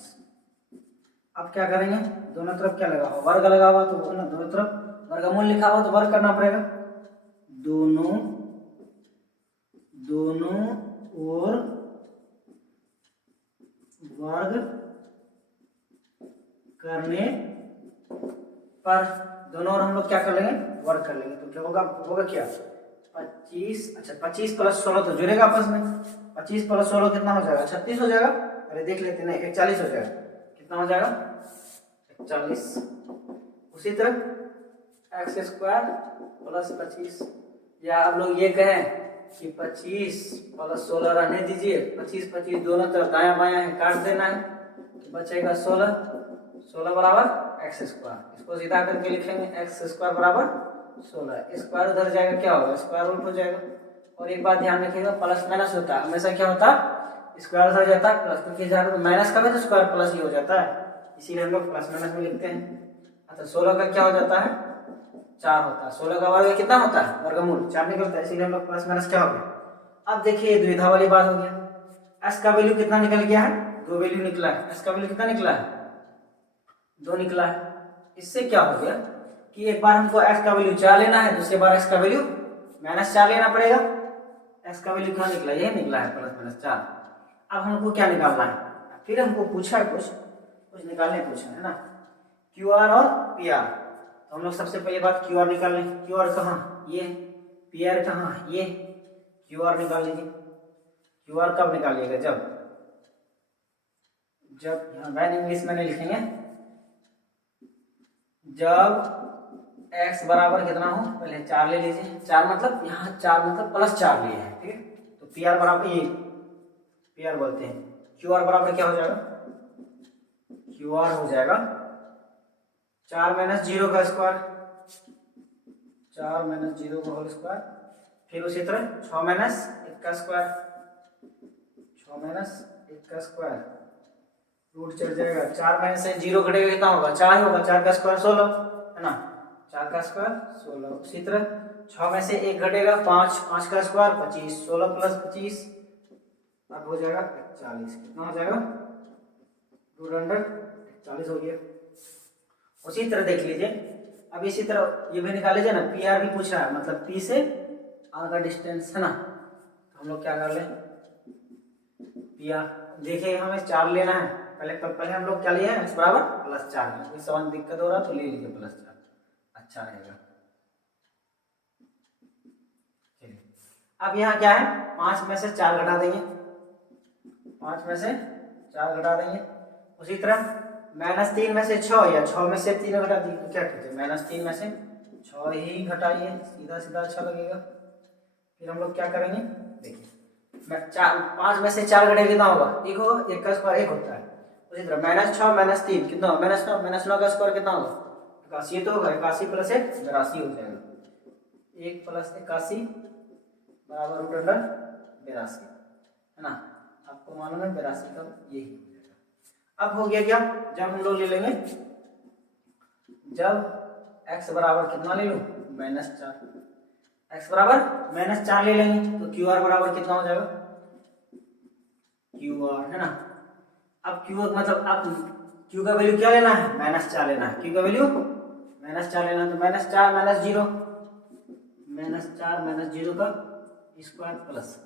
अब क्या करेंगे, दोनों तरफ क्या लगा हुआ, वर्ग लगा हुआ, तो ना दोनों तरफ वर्गमूल लिखा हुआ तो वर्ग करना पड़ेगा, दोनों ओर वर्ग करने पर, दोनों ओर हम लोग क्या कर लेंगे, वर्ग कर लेंगे। तो क्या होगा क्या, 25, अच्छा 25 + 16 तो जुड़ेगा आपस में, 25 + 16 कितना हो जाएगा, 36 हो जाएगा। अरे देख लेते हैं, 41 हो जाएगा, कितना हो जाएगा, 41। उसी तरह x स्क्वायर प्लस 25, या आप लोग ये कहें कि 25 + 16 रहने दीजिए, 25 25 दोनों तरफ दायां बायां है, काट देना है, तो बचेगा 16 बराबर x स्क्वायर। इसको सीधा करके लिखेंगे, x स्क्वायर बराबर 16, स्क्वायर उधर जाएगा, क्या होगा, स्क्वायर रूट हो जाएगा। और एक बात ध्यान रखिएगा, प्लस माइनस होता है हमेशा, क्या होता है, स्क्वायर उधर जाता है प्लस, क्योंकि जहाँ माइनस का भी तो स्क्वायर प्लस ही हो जाता है, इसीलिए हम लोग प्लस माइनस में लिखते हैं। अच्छा 16 का क्या हो जाता है, 4 होता है, 16 का वर्ग कितना होता है, वर्गमूल 4 निकलता है, इसीलिए हम लोग प्लस माइनस क्या हो गया। अब देखिए द्विधा वाली बात हो गया, s का वैल्यू कितना निकल गया है, 2 वैल्यू निकला है, s का वैल्यू कितना निकला है, 2 निकला है। इससे क्या हो गया कि एक बार हमको x का वैल्यू 4 लेना है, दूसरी बार x का वैल्यू -4 लेना पड़ेगा। x का वैल्यू क्या निकला, ये निकला है +-4। अब हमको क्या निकालना है, फिर हमको पूछा है कुछ निकालने पूछा है ना, QR और PR। तो हम लोग सबसे पहले बात QR निकाल लें, QR कहाँ, ये, PR कहाँ, ये, QR निकाल लीजिए। QR कब निकालिएगा, जब यहाँ वैन इंग्लिश में नहीं लिखेंगे, जब x बराबर कितना हो, पहले 4 ले लीजिए, 4 मतलब यहाँ 4 मतलब +4 लिए हैं, ठीक है। तो PR बराबर, ये PR बोलते हैं, QR बराबर क्या हो जाएगा, QR हो जाएगा 4 - 0 का स्क्वायर, 4 - 0 का होल स्क्वायर, फिर उसी तरह 6 - 1 का स्क्वायर, 6 - 1 का स्क्वायर, रूट चल जाएगा, 4 में से 0 घटेगा, कितना होगा, 4 ही होगा, 4 का स्क्वायर 16 है ना, 4 का स्क्वायर 16। उसी तरह 6 में से 1 घटेगा, 5, 5 का स्क्वायर 25, 16 + 25 अब हो जाएगा 41, कितना हो जाएगा, 241 हो गया। उसी तरह देख लीजिए, अब इसी तरह ये भी निकाल लीजिए ना, PR भी पूछ रहा है, मतलब P से R का डिस्टेंस है ना, तो हम लोग क्या कर लें, PR देखिए हमें 4 लेना है, पहले हम लोग क्या लिए x बराबर +4, कोई सवाल दिक्कत हो रहा तो ले लीजिए +4, अच्छा रहेगा। चलिए अब यहाँ क्या है, 5 में से 4 घटा देंगे, 5 में से 4 घटा देंगे। उसी तरह -3 में से 6 या 6 में से 3 घटा दिए तो क्या कीजिए, -3 में से 6 ही घटाइए, सीधा सीधा अच्छा लगेगा। फिर हम लोग क्या करेंगे, देखिए 5 में से 4 घटे कितना होगा, 1 होगा, 1 का स्क्वायर 1 होता है। उसी तरह -6 -3 कितना होगा, -9 का स्क्वायर कितना होगा, 81 तो होगा, 81 + 1 82 हो जाएगा, 1 + 81 बराबर √82 है ना। आपको मालूम है 82 का यही हो जाएगा। अब हो गया क्या, जब हम लोग ले लेंगे, जब x बराबर कितना ले लो, -4, x बराबर -4 ले लेंगे तो QR बराबर कितना हो जाएगा, QR है ना। अब Q मतलब अब Q का वैल्यू क्या लेना है, -4 लेना है, Q का वैल्यू -4 लेना है, तो -4 - 0, -4 - 0 का स्क्वायर प्लस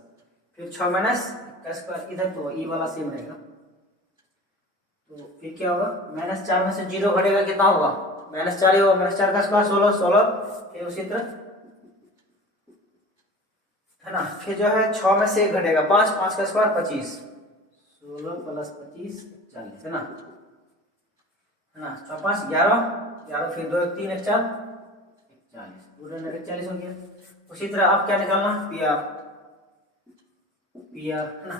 फिर 6 माइनस का स्क्वायर, इधर तो ई वाला सेम रहेगा, तो फिर क्या होगा, -4 में से 0 घटेगा कितना होगा, -4 ही होगा, -4 का स्क्वायर 16, फिर उसी तरह है ना। फिर जो है 6 में से 1 घटेगा 5, 5 का स्क्वायर 25, 16 + 25 40 है ना, 6 5 11, फिर 2 1 3 1 4 41, पूरा 41 हो गया। उसी तरह आप क्या निकालना, PR है ना,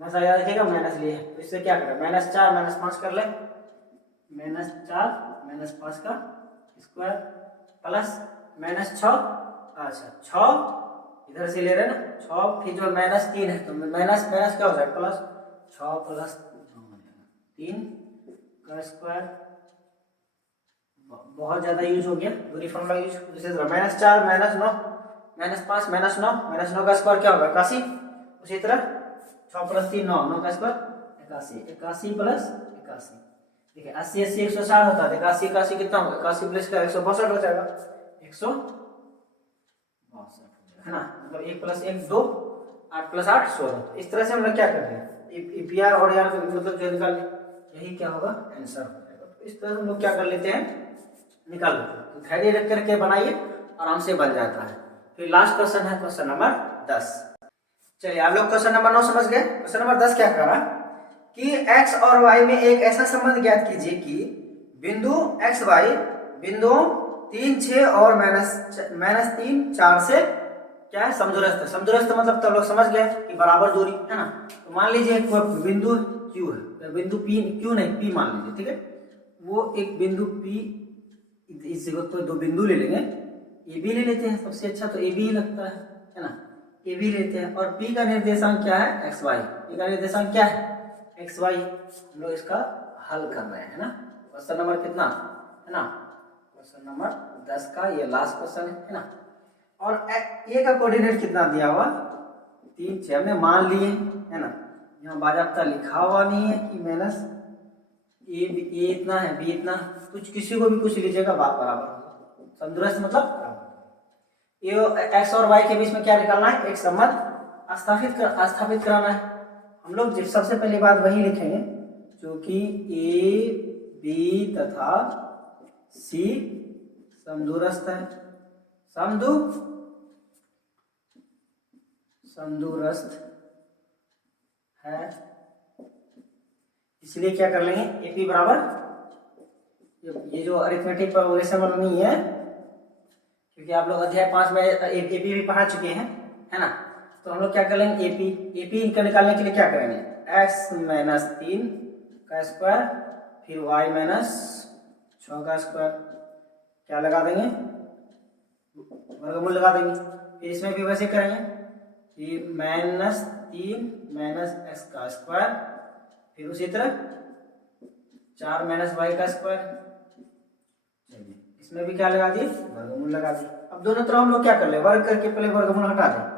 हमेशा याद रखिएगा माइनस लिए, तो इससे क्या करें, -4 - 5 कर ले, -4 - 5 का स्क्वायर प्लस -6, अच्छा 6 इधर से ले रहे हैं ना, 6 फिर जो -3 है तो माइनस क्या हो जाएगा, प्लस 6 + 3 का स्क्वायर, बहुत ज्यादा यूज हो गया, दूरी फॉर्मूला यूज, जैसे -4 - 9 -5 -9 -9 का स्क्वायर क्या होगा, 81, उसी तरह 6 + 3 9, 9 का स्क्वायर 81, 81 + 81, देखिए 80 80 160 होता है, 81 81 कितना होगा, 81 प्लस का 162 हो जाएगा, 162 है ना, मतलब 1 + 1 2, 8 + 8 16। इस तरह से हम लोग क्या कर रहे हैं, PR और यार मतलब जो निकाल, यही क्या होगा, आंसर हो जाएगा। तो इस तरह हम लोग क्या कर लेते हैं, निकाल लेते हैं, तो धैर्य रख करके बनाइए, आराम से बन जाता है। फिर लास्ट क्वेश्चन है क्वेश्चन नंबर 10। चलिए आप लोग क्वेश्चन नंबर 9 समझ गए, क्वेश्चन नंबर 10 क्या कह रहा कि x और y में एक ऐसा संबंध ज्ञात कीजिए कि बिंदु x y बिंदुओं 3 6 और -3 4 से क्या है, समदूरस्थ है। समदूरस्थ मतलब तो लोग समझ गए कि बराबर दूरी है ना। तो मान लीजिए एक बिंदु Q है, बिंदु P, Q नहीं P मान लीजिए, ठीक है, वो एक बिंदु P, इस जगह पर 2 बिंदु ले लेंगे, ए बी ले लेते हैं, सबसे अच्छा तो ए बी ही लगता है ना, ए बी लेते हैं, और P का निर्देशांक क्या है, एक्स वाई, P का निर्देशांक क्या है, एक्स वाई। हम लोग इसका हल कर रहे हैं ना, क्वेश्चन नंबर कितना है ना, क्वेश्चन नंबर 10 का ये लास्ट क्वेश्चन है ना। और ए का कोऑर्डिनेट कितना दिया हुआ, 3 6 हमने मान लिए है ना, यहाँ बाजाबता लिखा हुआ नहीं है कि माइनस ए इतना है, बी इतना, कुछ किसी को भी कुछ लीजिएगा, बात बराबर, समदूरस्थ मतलब बराबर। ये एक्स और वाई के बीच में क्या निकालना है, एक संबंध स्थापित कराना है। हम लोग सबसे पहली बात वही लिखेंगे जो कि ए बी तथा सी समदूरस्थ है, समदूरस्थ है, इसलिए क्या कर लेंगे, एपी बराबर, ये जो अरिथमेटिक प्रोग्रेशन वाला नहीं है, क्योंकि आप लोग अध्याय 5 में एपी भी पढ़ा चुके हैं है ना। तो हम लोग क्या कर लेंगे, एपी का निकालने के लिए क्या करेंगे, x - 3 का स्क्वायर फिर y - 6 का स्क्वायर, क्या लगा देंगे, वर्गमूल लगा देंगे। फिर इसमें भी वैसे करेंगे कि -3 - x का स्क्वायर, फिर उसी तरह 4 - y का स्क्वायर, चलिए इसमें भी क्या लगा दिए, वर्गमूल लगा दिए। अब दोनों तरफ हम लोग क्या कर ले, वर्ग करके पहले वर्गमूल हटा दें,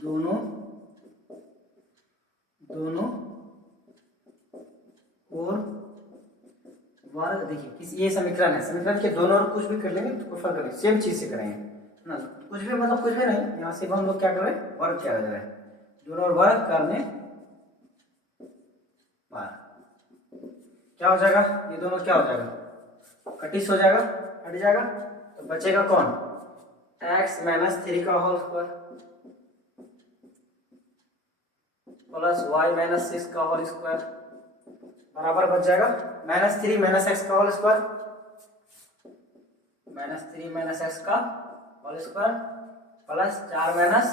दोनों और वर्ग, देखिए ये समीकरण है, समीकरण के दोनों और कुछ भी कर लेंगे तो कोई फर्क नहीं, सेम चीज से करेंगे ना, कुछ भी मतलब कुछ भी नहीं, यहाँ से हम लोग क्या कर रहे हैं, वर्ग किया जा रहा है, दोनों और वर्ग करने पर क्या हो जाएगा, ये दोनों क्या हो जाएगा, कटिस हो जाएगा, हट जाएगा। तो बचेगा कौन, x माइनस 3 का whole square plus y minus 6 का होल स्क्वायर बराबर बच जाएगा -3 माइनस x का होल स्क्वायर, -3 माइनस x का whole square plus 4 minus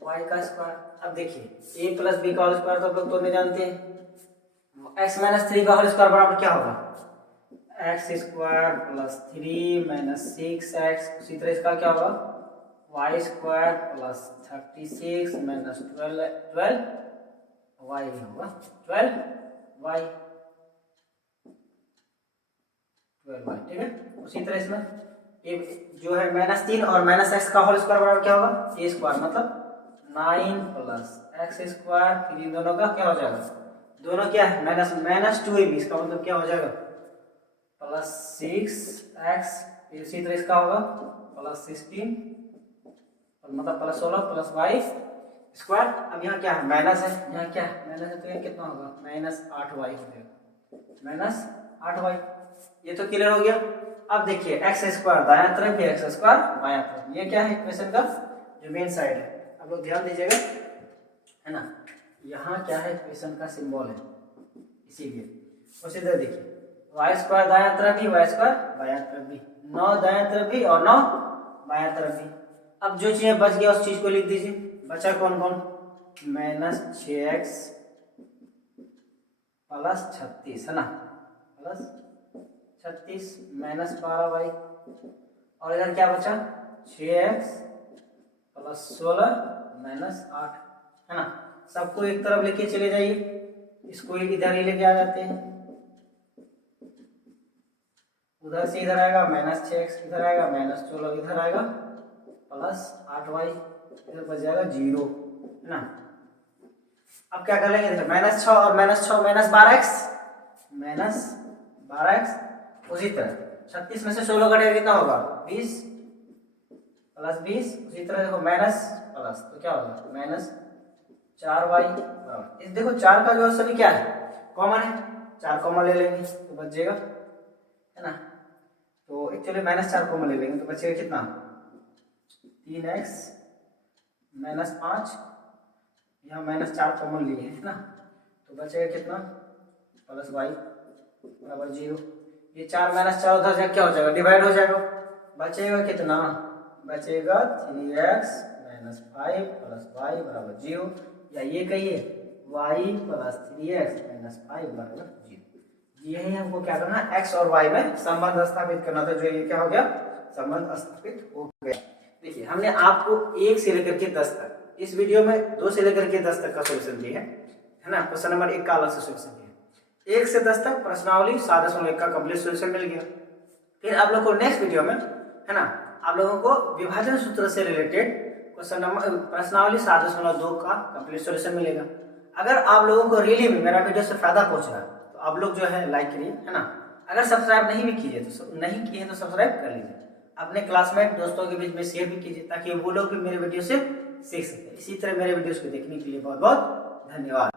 y का स्क्वायर। अब देखिए a प्लस b का होल स्क्वायर तो आप लोग तो नहीं जानते हैं, x माइनस 3 का होल स्क्वायर बराबर क्या होगा, x square plus 3 minus 6x, उसी तरह इसका क्या होगा y square plus 36 minus 12 y होगा 12y, ठीक है। उसी तरह इसमें ये जो है -3 और माइनस x का होल स्क्वायर बराबर क्या होगा, a स्क्वायर मतलब 9 प्लस x स्क्वायर, फिर इन दोनों का क्या हो जाएगा, दोनों क्या है -2ab, इसका मतलब क्या हो जाएगा प्लस 6x, इसी तरह इसका होगा प्लस 16 मतलब प्लस 16 प्लस y स्क्वायर। अब यहाँ क्या है माइनस है, यहाँ क्या है माइनस है, तो ये कितना होगा -8y हो जाएगा, -8y। ये तो क्लियर हो गया। अब देखिए x स्क्वायर दायां तरफ भी x स्क्वायर बायां तरफ, ये क्या है इक्वेशन का जो मेन साइड है, आप लोग ध्यान दीजिएगा, है ना। यहाँ क्या है इक्वेशन का सिंबल है, इसीलिए उसी तरह देखिए y स्क्वायर दायां तरफ भी, y स्क्वायर बायां तरफ भी, 9 दायां तरफ भी और 9 बायां तरफ भी। अब जो चीज बच गया उस चीज को लिख दीजिए, बचा कौन कौन, -6x प्लस 36 है ना, प्लस 36 माइनस 12y, और इधर क्या बचा 6x प्लस 16 माइनस 8 है ना। सबको एक तरफ लेके चले जाइए, इसको इधर ही लेके आ जाते हैं, उधर से इधर आएगा -6x, इधर आएगा -16, इधर आएगा प्लस 8y, इधर बच जाएगा 0 है ना। अब क्या कर लेंगे, -6 और -6 -12x, उसी तरह 36 में से 16 कटेगा कितना होगा 20 प्लस 20, उसी तरह देखो माइनस प्लस तो क्या होगा -4y बराबर, इस देखो 4 का जो है सभी क्या है कॉमन है, 4 कॉमन ले लेंगे तो बच जाएगा है ना। तो एक्चुअली -4 कॉमन ले लेंगे तो बचेगा कितना 3x -5, यहाँ -4 कॉमन लिए है ना, तो बचेगा कितना प्लस y बराबर 0। ये 4 -4 उधर से क्या हो जाएगा डिवाइड हो जाएगा, बचेगा कितना, बचेगा 3x -5 प्लस y बराबर 0, या ये कहिए y प्लस 3x -5 बराबर 0। यही हमको क्या करना है x और y में संबंध स्थापित करना था, जो ये क्या हो गया संबंध स्थापित हो गया। देखिए हमने आपको 1 से लेकर के 10 तक, इस वीडियो में 2 से लेकर के 10 तक का सॉल्यूशन दिया है ना, क्वेश्चन नंबर 1 का अलग से सॉल्यूशन दिया, 1 से 10 तक प्रश्नावली 7.1 का कंप्लीट सॉल्यूशन मिल गया। फिर आप लोग को नेक्स्ट वीडियो में है ना, आप लोगों को विभाजन सूत्र से रिलेटेड क्वेश्चन नंबर प्रश्नावली 7.2 का कंप्लीट सॉल्यूशन मिलेगा। अगर आप लोगों को रियली में मेरा वीडियो से फायदा पहुंच रहा है तो आप लोग जो है लाइक करिए है ना, अगर सब्सक्राइब नहीं भी कीजिए तो सब्सक्राइब कर लीजिए, अपने क्लासमेट दोस्तों के बीच में शेयर भी कीजिए ताकि वो लोग भी मेरे वीडियो से सीख सके। इसी तरह मेरे वीडियोस को देखने के लिए बहुत बहुत धन्यवाद।